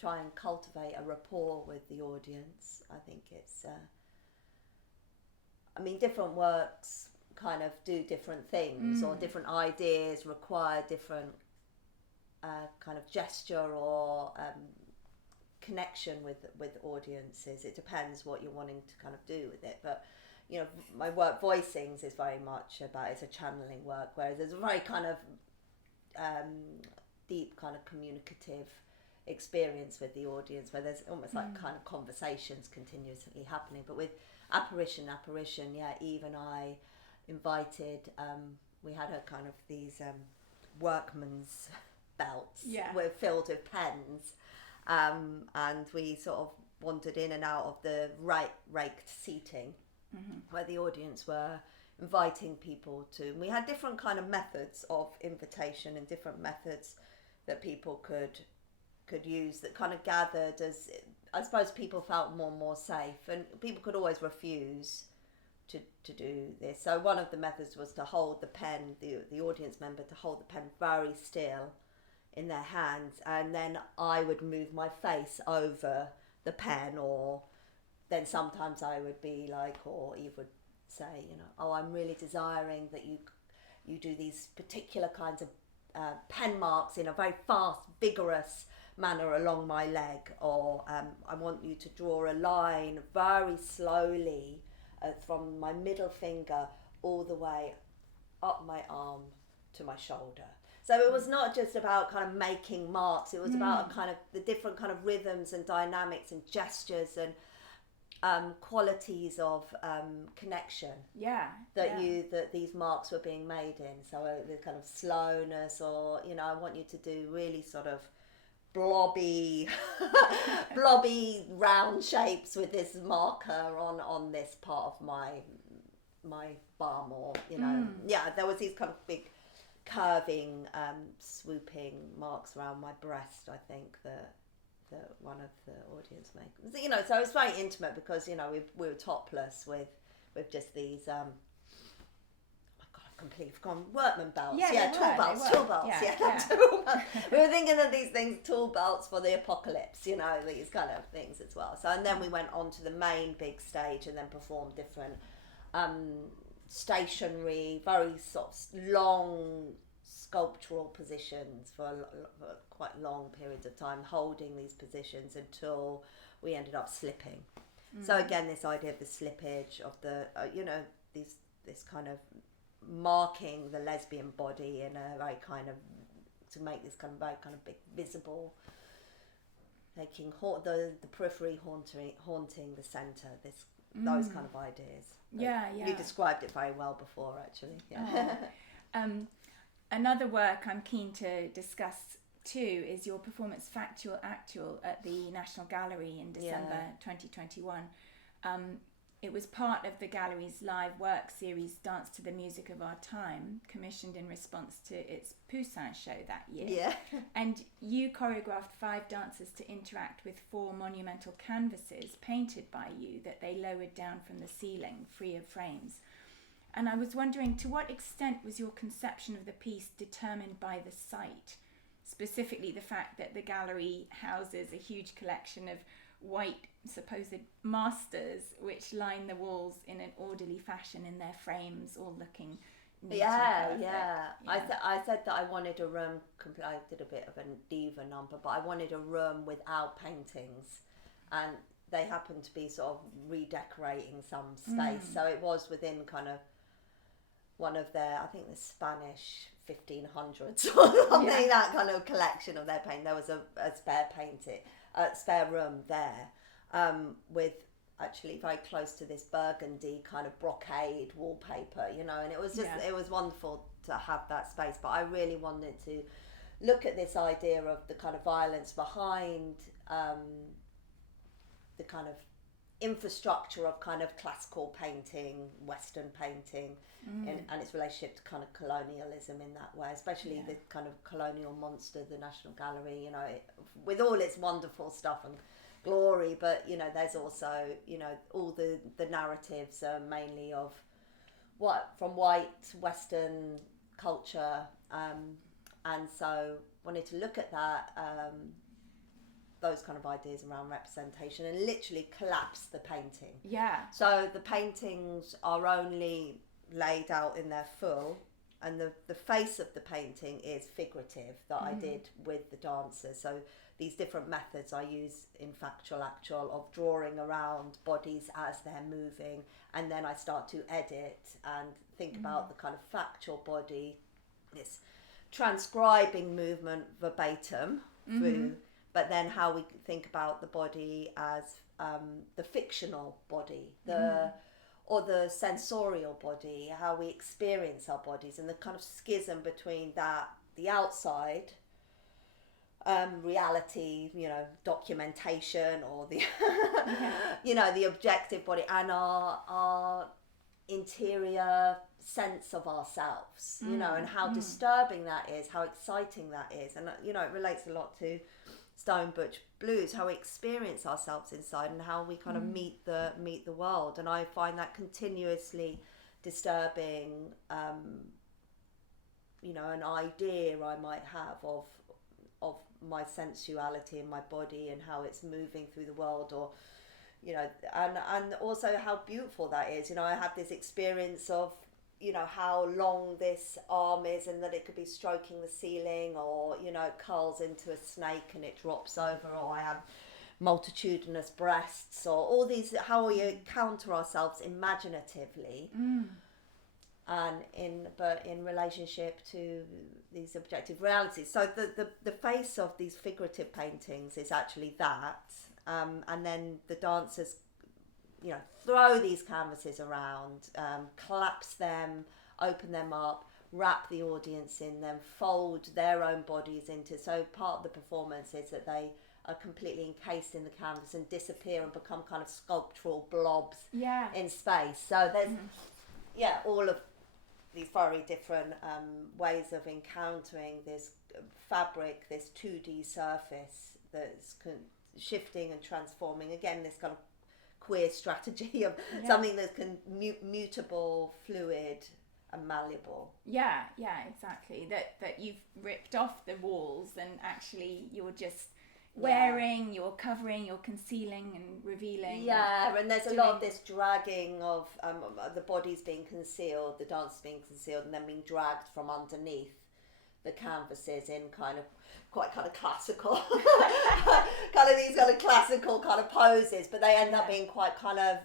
try and cultivate a rapport with the audience. I think it's different works kind of do different things, or different ideas require different kind of gesture or connection with audiences. It depends what you're wanting to kind of do with it, but you know, my work Voicings is very much about, it's a channeling work, whereas there's a very kind of deep kind of communicative experience with the audience, where there's almost like kind of conversations continuously happening. But with Apparition, Eve and I invited, we had a kind of these workman's belts were filled with pens, and we sort of wandered in and out of the raked seating, where the audience were inviting people to, and we had different kind of methods of invitation and different methods that people could use, that kind of gathered as I suppose people felt more and more safe, and people could always refuse to do this. So one of the methods was to hold the pen, the audience member to hold the pen very still in their hands, and then I would move my face over the pen, or then sometimes I would be like, or Eve would say, you know, oh, I'm really desiring that you do these particular kinds of pen marks in a very fast, vigorous manner along my leg, or I want you to draw a line very slowly from my middle finger all the way up my arm to my shoulder. So it was not just about kind of making marks, it was about kind of the different kind of rhythms and dynamics and gestures and qualities of connection that these marks were being made in. So the kind of slowness, or, you know, I want you to do really sort of blobby round shapes with this marker on this part of my bum, or, you know, there was these kind of big curving swooping marks around my breast, I think, that one of the audience made. You know, so it was very intimate because, you know, we were topless with just these completely forgotten, workman belts, tool belts, tool belts. We were thinking of these things, tool belts for the apocalypse, you know, these kind of things as well. So, and then we went on to the main big stage and then performed different stationary, very sort of long sculptural positions for quite long periods of time, holding these positions until we ended up slipping. So again, this idea of the slippage, of the you know, this kind of marking the lesbian body in a very kind of, to make this kind of very kind of big visible, making the periphery haunting the centre, those kind of ideas. You described it very well before, actually. Another work I'm keen to discuss too is your performance Factual Actual at the National Gallery in December 2021. It was part of the gallery's live work series Dance to the Music of Our Time, commissioned in response to its Poussin show that year. And you choreographed 5 dancers to interact with 4 monumental canvases painted by you that they lowered down from the ceiling, free of frames. And I was wondering, to what extent was your conception of the piece determined by the site? Specifically the fact that the gallery houses a huge collection of white supposed masters which line the walls in an orderly fashion in their frames, all looking neat and perfect. I said that I wanted a room, I did a bit of a diva number, but I wanted a room without paintings, and they happened to be sort of redecorating some space, so it was within kind of one of their, I think the Spanish 1500s or something, that kind of collection of their paint. There was a spare room there, with actually very close to this burgundy kind of brocade wallpaper, you know, and it was just, it was wonderful to have that space. But I really wanted to look at this idea of the kind of violence behind the kind of infrastructure of kind of classical painting, Western painting, and its relationship to kind of colonialism in that way, especially the kind of colonial monster, the National Gallery, you know, with all its wonderful stuff and glory, but, you know, there's also, you know, all the narratives mainly of from white Western culture, and so wanted to look at that, those kind of ideas around representation, and literally collapse the painting. So the paintings are only laid out in their full, and the face of the painting is figurative, that I did with the dancers. So these different methods I use in Factual Actual of drawing around bodies as they're moving, and then I start to edit and think about the kind of factual body, this transcribing movement verbatim through, but then how we think about the body as the fictional body, or the sensorial body, how we experience our bodies, and the kind of schism between that, the outside reality, you know, documentation, or the you know, the objective body, and our interior sense of ourselves, you know, and how disturbing that is, how exciting that is. And, you know, it relates a lot to Stone Butch Blues, how we experience ourselves inside and how we kind of meet the world. And I find that continuously disturbing, you know, an idea I might have of my sensuality in my body and how it's moving through the world, or, you know, and also how beautiful that is. You know, I had this experience of, you know, how long this arm is and that it could be stroking the ceiling, or, you know, it curls into a snake and it drops over, or I have multitudinous breasts, or all these, how we encounter ourselves imaginatively. And in relationship to these objective realities. So the face of these figurative paintings is actually that, and then the dancers, you know, throw these canvases around, collapse them, open them up, wrap the audience in them, fold their own bodies into. So part of the performance is that they are completely encased in the canvas and disappear and become kind of sculptural blobs in space. So there's all of these very different ways of encountering this fabric, this 2D surface that's shifting and transforming. Again, this kind of queer strategy of something that's mutable, fluid and malleable. Yeah, exactly. That you've ripped off the walls and actually you're just wearing, you're covering, you're concealing and revealing. Yeah, and there's a lot of this dragging of the bodies being concealed, the dance being concealed, and then being dragged from underneath the canvases in kind of quite kind of classical, kind of these kind of classical kind of poses, but they end up being quite kind of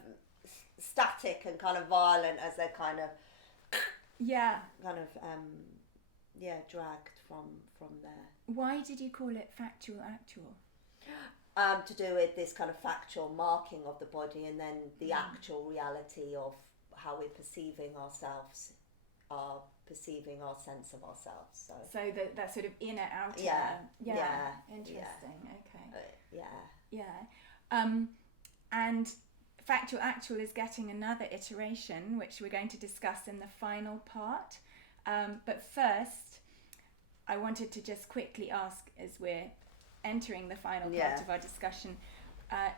static and kind of violent as they're kind of dragged from there. Why did you call it factual actual? To do with this kind of factual marking of the body, and then the actual reality of how we're perceiving ourselves, perceiving our sense of ourselves. So that sort of inner outer. Interesting. Okay. And factual actual is getting another iteration, which we're going to discuss in the final part. But first, I wanted to just quickly ask, as we're entering the final part of our discussion,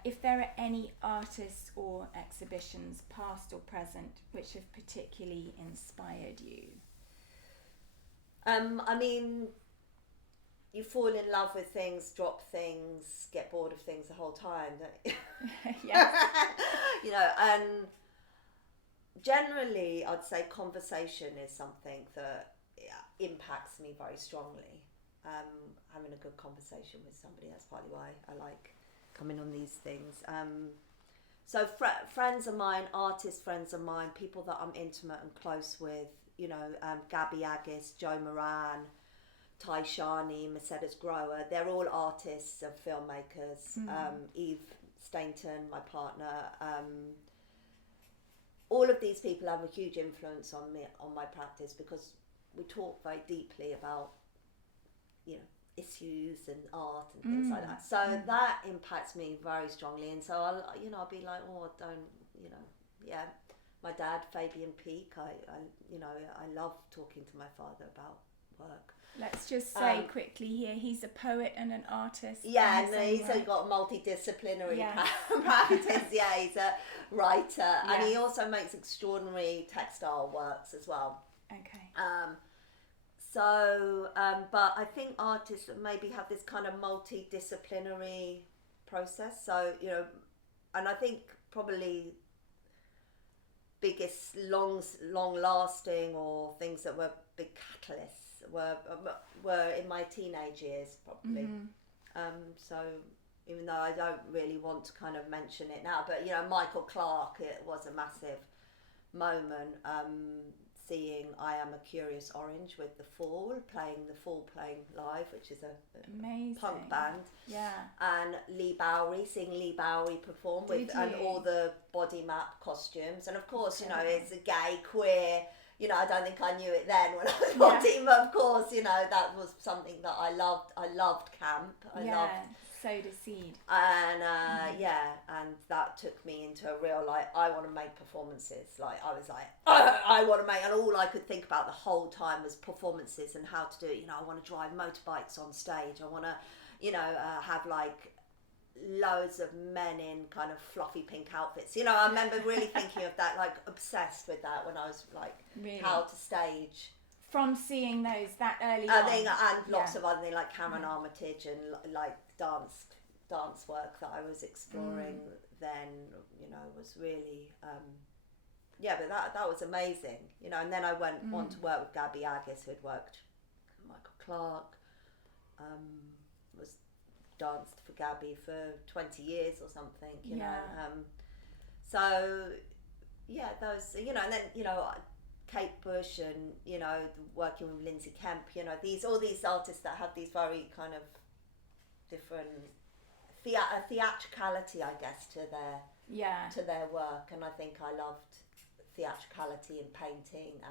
if there are any artists or exhibitions, past or present, which have particularly inspired you. I mean, you fall in love with things, drop things, get bored of things the whole time, don't you? You know, and generally I'd say conversation is something that impacts me very strongly. Having a good conversation with somebody, that's partly why I like coming on these things. So friends of mine, artist friends of mine, people that I'm intimate and close with, you know, Gabby Agis, Joe Moran, Ty Shani, Mercedes Grower, they're all artists and filmmakers. Eve Stainton, my partner, all of these people have a huge influence on me, on my practice, because we talk very deeply about, you know, issues and art and things like that. So that impacts me very strongly. And so I'll be like, my dad, Fabian Peake, I love talking to my father about work. Let's just say quickly here, he's a poet and an artist. Yeah, and he's got a multidisciplinary practice. Yeah, he's a writer, and he also makes extraordinary textile works as well. Okay. But I think artists maybe have this kind of multidisciplinary process. So, you know, and I think probably biggest long lasting, or things that were big catalysts were in my teenage years probably. So even though I don't really want to kind of mention it now, but you know, Michael Clark, it was a massive moment, seeing I Am a Curious Orange with The Fall playing live, which is a amazing punk band. Yeah. And seeing Lee Bowery perform and all the body map costumes, and of course, you know, it's a gay, queer, you know, I don't think I knew it then when I was 14, but of course, you know, that was something that I loved. I loved camp. Sowed a seed. And and that took me into a real, like, I want to make performances. Like, I was like, I want to make, and all I could think about the whole time was performances and how to do it. You know, I want to drive motorbikes on stage. I want to, have like loads of men in kind of fluffy pink outfits. I remember really thinking of that, like obsessed with that when I was like how to stage. From seeing those that early I on. think, and lots of other things like Cameron Armitage and like dance work that I was exploring then, was really, but that was amazing, and then I went on to work with Gabby Agis, who had worked with Michael Clark, was danced for Gabby for 20 years or something, those, and then, Kate Bush and, working with Lindsay Kemp, all these artists that have these very kind of different theatricality, I guess, to their work, and I think I loved theatricality in painting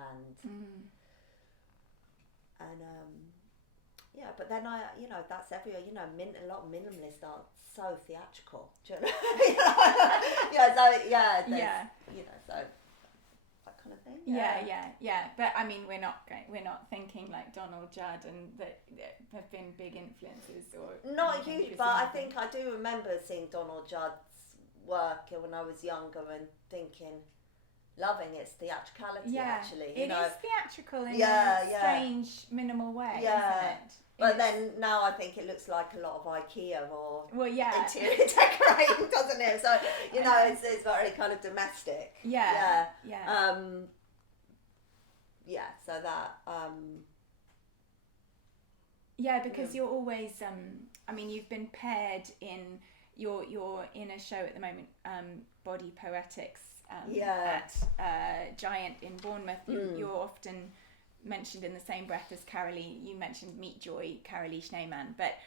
but then that's everywhere, a lot of minimalists are so theatrical, do you know? So that kind of thing. Yeah. But I mean, we're not thinking like Donald Judd, and that have been big influences, or not huge. But I think I do remember seeing Donald Judd's work when I was younger and thinking, loving its theatricality. Actually, it is theatrical in a strange, minimal way, isn't it? But then now I think it looks like a lot of IKEA or interior decorating, doesn't it? So it's very kind of domestic. So that. Because you're always. I mean, you've been paired in. You're in a show at the moment, Body Poetics. At Giant in Bournemouth. You're often mentioned in the same breath as Carolee. You mentioned Meet Joy, Carolee Schneemann, but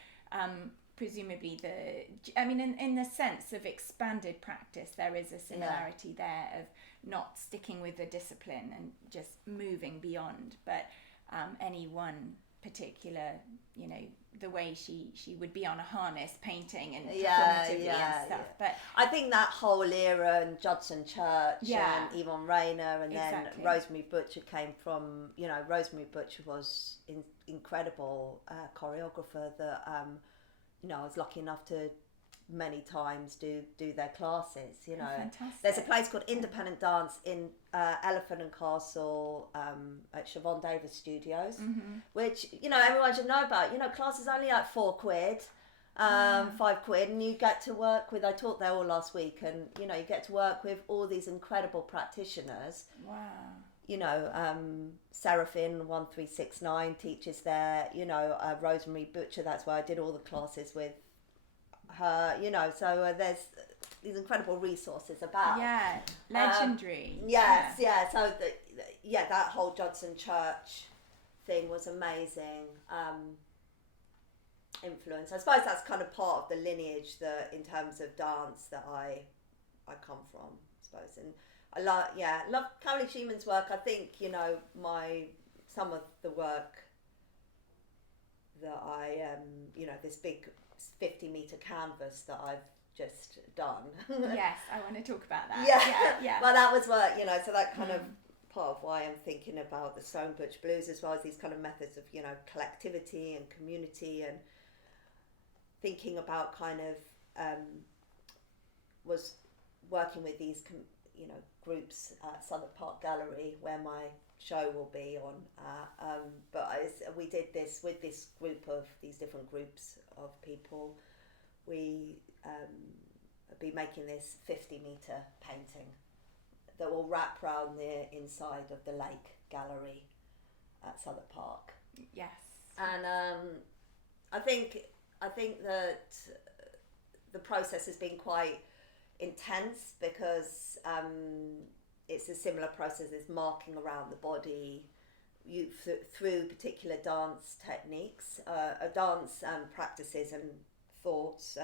presumably in the sense of expanded practice, there is a similarity there of not sticking with the discipline and just moving beyond, but any one particular, the way she would be on a harness painting and performatively and stuff. But I think that whole era, and Judson Church and Yvonne Rainer, and then Rosemary Butcher came from, Rosemary Butcher was incredible choreographer that, I was lucky enough to many times do their classes, Fantastic. There's a place called Independent Dance in Elephant and Castle at Siobhan Davis Studios, which everyone should know about. Classes only like £4, £5, and you get to work with, I taught there all last week, and you get to work with all these incredible practitioners. Seraphine 1369 teaches there, Rosemary Butcher, that's where I did all the classes with her, so there's these incredible resources about. Legendary. So that whole Judson Church thing was amazing. Influence. I suppose that's kind of part of the lineage that, in terms of dance, that I come from, I suppose. And I love Carolee Schneemann's work. I think, some of the work that I, this big 50-metre canvas that I've just done. Yes, I want to talk about that. Yeah. Well, that was work, so that kind of part of why I'm thinking about the Stone Butch Blues, as well as these kind of methods of, collectivity and community, and thinking about kind of, was working with these, groups at Southwark Park Gallery, where my show will be on. We did this with this group of these different groups of people. We be making this 50-metre painting that will wrap around the inside of the lake gallery at Southwark Park. Yes. And I think that the process has been quite intense, because it's a similar process as marking around the body through particular dance techniques, dance practices and thoughts,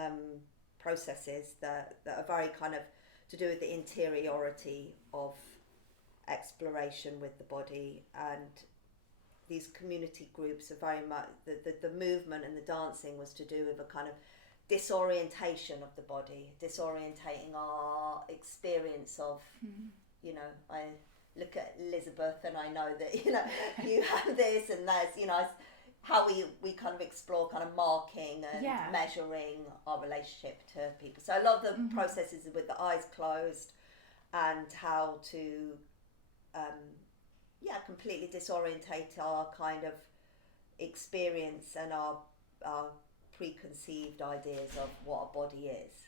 processes that are very kind of to do with the interiority of exploration with the body. And these community groups are very much, the movement and the dancing was to do with a kind of disorientation of the body, disorientating our experience of, I look at Elizabeth and I know that, you have this and there's, how we kind of explore kind of marking and Yeah. measuring our relationship to people. So a lot of the processes are with the eyes closed, and how to completely disorientate our kind of experience and our preconceived ideas of what a body is.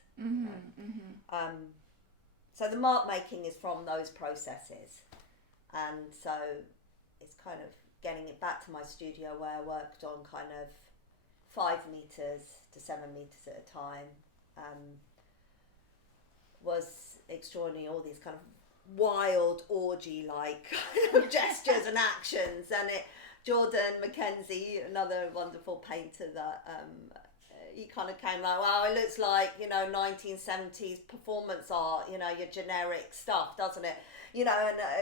So the mark making is from those processes, and so it's kind of getting it back to my studio where I worked on kind of 5 meters to 7 meters at a time. Was extraordinary, all these kind of wild orgy like gestures and actions, and Jordan Mackenzie, another wonderful painter, that he kind of came like, wow, it looks like 1970s performance art, your generic stuff, doesn't it? And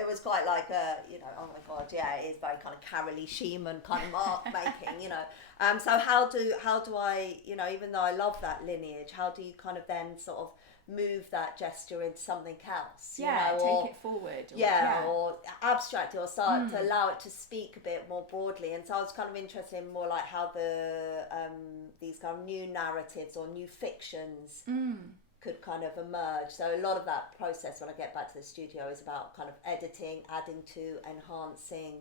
it was quite like oh my god, yeah, it is very kind of Carolee Sheeman kind of mark making, so how do I, even though I love that lineage, how do you kind of then sort of move that gesture into something else? Take it forward. Or abstract it, or start to allow it to speak a bit more broadly. And so I was kind of interested in more like how the these kind of new narratives or new fictions could kind of emerge. So a lot of that process when I get back to the studio is about kind of editing, adding to, enhancing,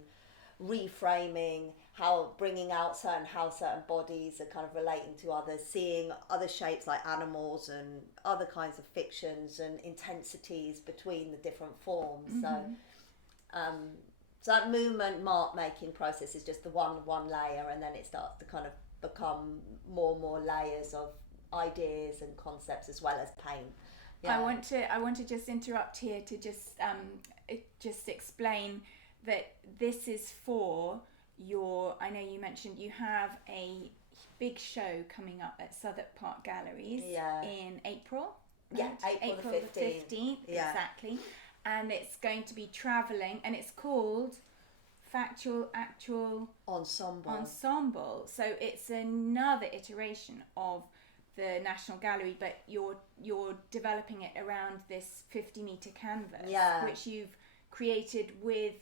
reframing, how bringing out how certain bodies are kind of relating to others, seeing other shapes like animals and other kinds of fictions and intensities between the different forms. So that movement mark making process is just the one layer, and then it starts to kind of become more and more layers of ideas and concepts as well as paint. I want to just interrupt here to just explain that this is for your, I know you mentioned you have a big show coming up at Southwark Park Galleries in April. Right? Yeah, April the 15th. Exactly. And it's going to be travelling, and it's called Factual Actual Ensemble. So it's another iteration of the National Gallery, but you're developing it around this 50-metre canvas, which you've created with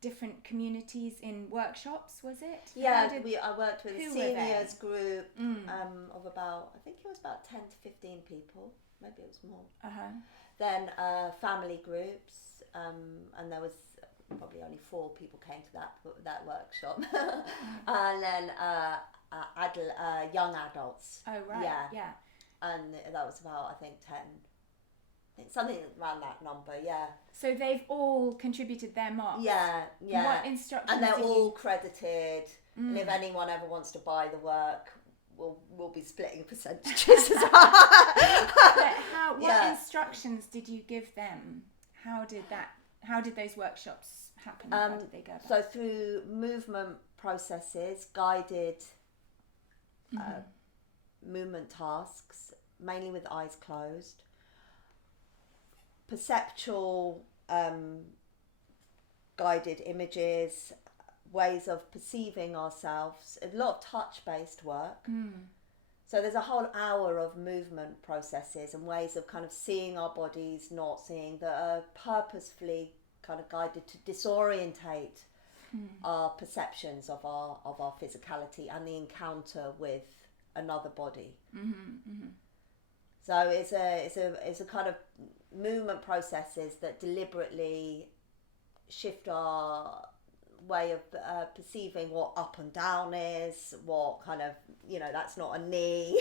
different communities in workshops, was it? I worked with a seniors group of about, I think it was about 10 to 15 people, maybe it was more. Then family groups, and there was probably only 4 people came to that workshop. And then young adults. Oh right, yeah. And that was about, I think, 10. Something around that number, So they've all contributed their marks. Yeah. What instructions? And they're all credited. And if anyone ever wants to buy the work, we'll be splitting percentages. What instructions did you give them? How did those workshops happen? How did they go about? So through movement processes, guided movement tasks, mainly with eyes closed. Perceptual guided images, ways of perceiving ourselves, a lot of touch-based work. So there's a whole hour of movement processes and ways of kind of seeing our bodies, not seeing, that are purposefully kind of guided to disorientate our perceptions of our physicality and the encounter with another body. So it's a kind of movement processes that deliberately shift our way of perceiving what up and down is, what kind of, that's not a knee,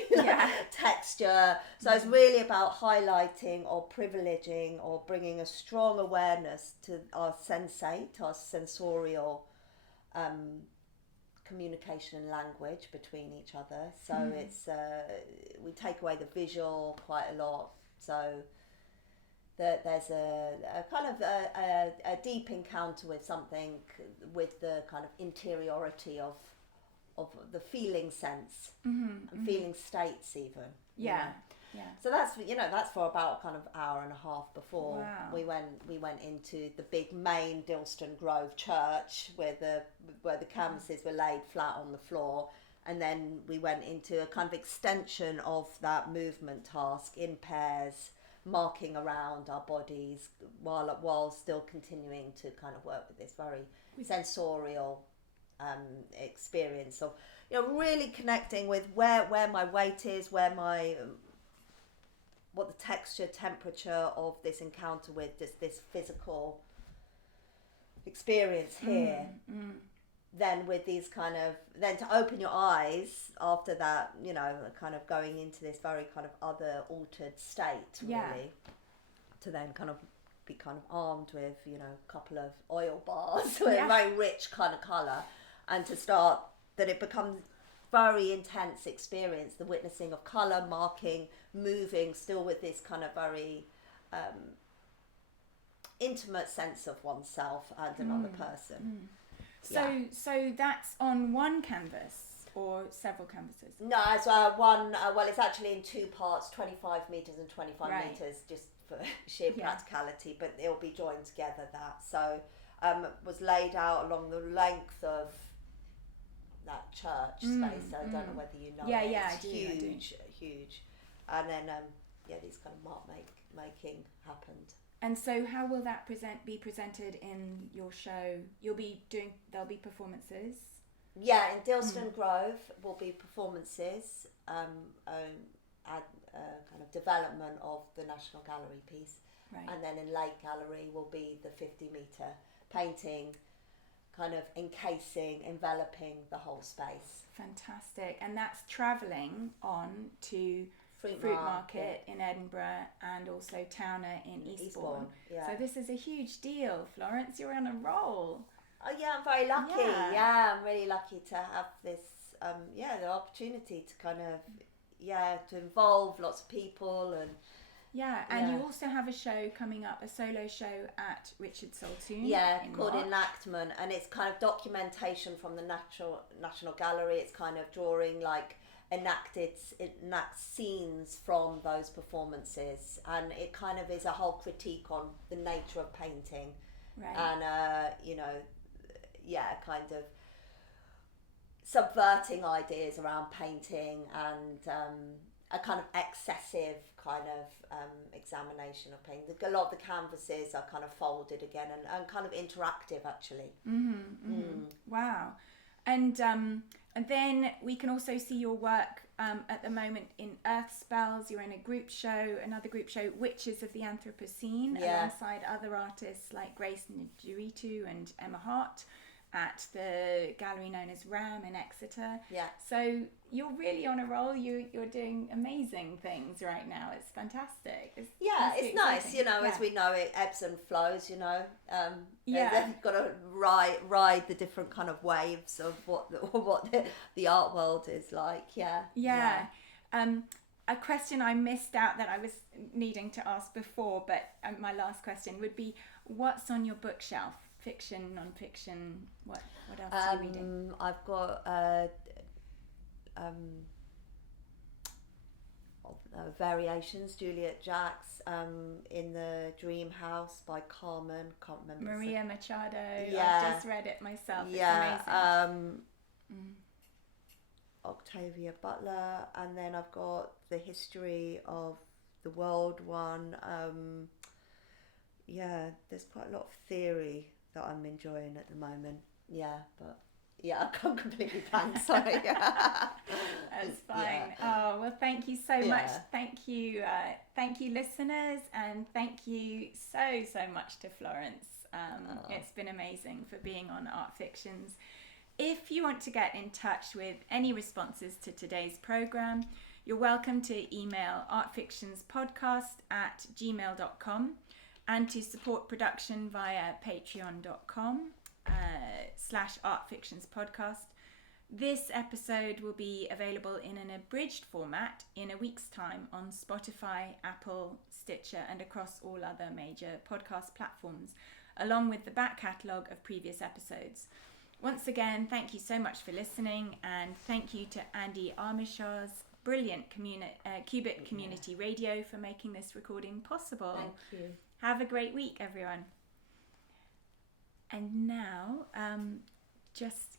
texture. So it's really about highlighting or privileging or bringing a strong awareness to our sensate, our sensorial communication and language between each other. So it's we take away the visual quite a lot. So there's a kind of a deep encounter with something, with the kind of interiority of the feeling sense and feeling states even. So that's for about kind of hour and a half before we went into the big main Dilston Grove church where the canvases were laid flat on the floor, and then we went into a kind of extension of that movement task in pairs, marking around our bodies while still continuing to kind of work with this very sensorial experience of, you know, really connecting with where my weight is, where my what the texture, temperature of this encounter with this physical experience here. Then with these kind of, then to open your eyes after that, you know, kind of going into this very kind of other altered state, really, to then kind of be kind of armed with, you know, a couple of oil bars with a very rich kind of colour, and to start that it becomes very intense experience, the witnessing of colour, marking, moving, still with this kind of very intimate sense of oneself and another person. So that's on one canvas or several canvases? No, it's one. Well, it's actually in two parts, 25 meters and 25 meters, just for sheer practicality. But they'll be joined together. So was laid out along the length of that church space. So I don't know whether you know. It's huge. And then these kind of mark making happened. And so how will that be presented in your show? There'll be performances? Yeah, in Dilston Grove will be performances, kind of development of the National Gallery piece. Right. And then in Lake Gallery will be the 50-metre painting, kind of encasing, enveloping the whole space. Fantastic. And that's travelling on to Fruit Market in Edinburgh and also Towner in Eastbourne. Yeah. So this is a huge deal, Florence. You're on a roll. Oh yeah, I'm very lucky. Yeah, I'm really lucky to have this. The opportunity to kind of to involve lots of people and. Yeah, and you also have a show coming up, a solo show at Richard Saltoun. Yeah, called Enactment, and it's kind of documentation from the National Gallery. It's kind of drawing it enacts scenes from those performances, and it kind of is a whole critique on the nature of painting, and kind of subverting ideas around painting and a kind of excessive kind of examination of painting. A lot of the canvases are kind of folded again and kind of interactive actually. Wow. And then we can also see your work at the moment in Earth Spells. You're in a group show, another group show, Witches of the Anthropocene, alongside other artists like Grace Njiritu and Emma Hart at the gallery known as RAM in Exeter. Yeah. So you're really on a roll. You're doing amazing things right now. It's fantastic. It's nice, as we know, it ebbs and flows, you've got to ride the different kind of waves of what the art world is like. A question I missed out that I was needing to ask before, but my last question would be, what's on your bookshelf? Fiction, non-fiction, what else are you reading? I've got Variations, Juliet Jacques, in the Dream House by Carmen, can't remember. Maria Machado, I've just read it myself, it's amazing. Octavia Butler, and then I've got the History of the World one. There's quite a lot of theory that I'm enjoying at the moment. I can't completely blank, sorry. That's fine. Oh, well, thank you so much. Thank you listeners, and thank you so much to Florence. It's been amazing for being on Art Fictions. If you want to get in touch with any responses to today's programme, you're welcome to email artfictionspodcast@gmail.com and to support production via patreon.com /artfictionspodcast. This episode will be available in an abridged format in a week's time on Spotify, Apple, Stitcher, and across all other major podcast platforms, along with the back catalogue of previous episodes. Once again, thank you so much for listening, and thank you to Andy Armishaw's brilliant Cubitt Community Radio for making this recording possible. Thank you. Have a great week, everyone. And now, just